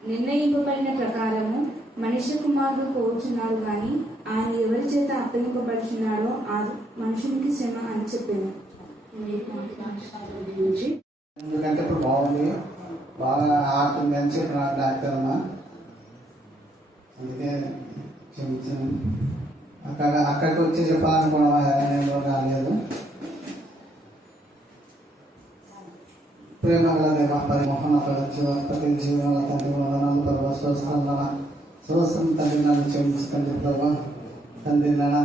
నిర్ణయింపబడిన ప్రకారము మనుష్య కుమారుడు పోవచ్చున్నాడు కానీ ఆయన ఎవరి చేత అప్పగింపబడుచున్నాడో ఆ మనుషునికి శ్రమ అని చెప్పాను. ఎందుకంటే ఇప్పుడు బాగుంది, బాగా ఆడుతుంది అని చెప్పినాడు డాక్టర్ అమ్మ. అందుకే క్షమించాను. అక్కడికి వచ్చి చెప్పాలనుకున్నావా, నేను రాలేదు. ప్రేమ గల దేవ పరిమోహన పరచి జీవనాల తండ్రి వదనాలు ప్రభావ స్వస్థం తండ్రి నన్ను క్షమించండి ప్రభావ. తండ్రి నాన్న,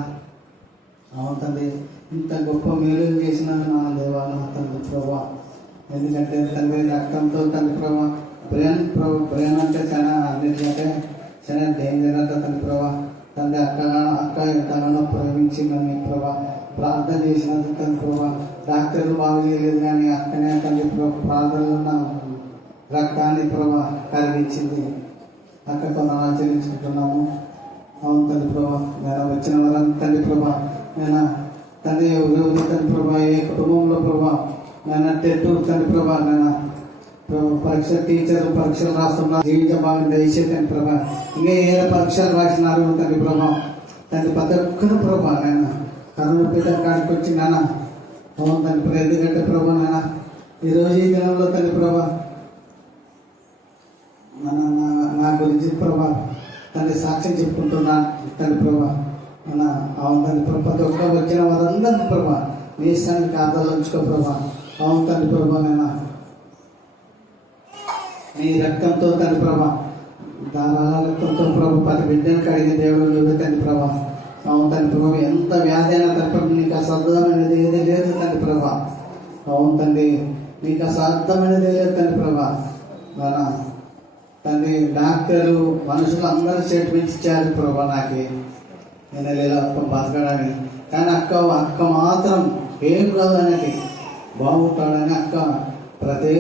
అవును తండ్రి, ఇంత గొప్ప మేలు చేసిన నా దేవా నా తండ్రి ప్రభావ. ఎందుకంటే తండ్రి రక్తంతో తండ్రి ప్రభావ బ్రెయిన్ అంటే చాలా అన్నిటికంటే చాలా డేంజర్ అంట తండ్రి ప్రభావ. తండ్రి అక్క ఎంతగానో ప్రేమించిందని ప్రభావ ప్రార్థన చేసినందుకు తండ్రి ప్రభావ. డాక్టర్లు బాగు చేయలేదు కానీ అక్కనే తండ్రి ప్రార్థనలో ఉన్న రక్తాన్ని ప్రభావ కరిగించింది. అక్కతో ఆచరించుకుంటున్నాము. అవును తండ్రి ప్రభావ, నేను వచ్చిన వారం తండ్రి ప్రభావ, నేను తండ్రి ఎవరి తండ్రి ప్రభావ, ఏ కుటుంబంలో ప్రభావ నేను టెట్టు తండ్రి ప్రభావ, నేను టీచర్లు పరీక్షలు రాస్తున్నా జీవించబాగా దయచేతండి ప్రభా. ఇంకా ఏ పరీక్షలు రాసినారు తండ్రి ప్రభా. తండ్రి ప్రతి ఒక్కరు ప్రభా నేను కరోనా పీఠ కాడికి వచ్చి నాన్న. అవును తండ్రి ప్రభా, ఎందుకంటే ప్రభా నాన్న ఈరోజు ఈ దినంలో తండ్రి ప్రభా నా గురించి ప్రభా తండ్రి సాక్ష్యం చెప్పుకుంటున్నాను తండ్రి ప్రభా. అవును తండ్రి ప్రభా, ప్రతి ఒక్కరు వచ్చిన వారందరినీ ప్రభా నీ స్థానికి ఆధారాలు ఉంచుకో ప్రభా. అవును తండ్రి ప్రభా, నేను నీ రక్తంతో తండ్రి ప్రభా, దారాల రక్తంతో ప్రభు ప్రతి బిడ్డను కడిగిన దేవుడు తండ్రి ప్రభా. అవును తండ్రి ప్రభా, ఎంత వ్యాధి అయినా తండ్రి నీకు అసాధ్యమైనది ఏది లేదు తండ్రి ప్రభా. అవును తండ్రి, నీకు అసాధ్యమైనది లేదు తండ్రి ప్రభా. మన తండ్రి డాక్టర్లు మనుషులు అందరూ స్టేట్మెంట్స్ ఇచ్చారు ప్రభా నాకు నేను లేదా బతకడానికి. కానీ అక్క మాత్రం ఏం కాదు అనేది బాగుంటాడని అక్క ప్రతి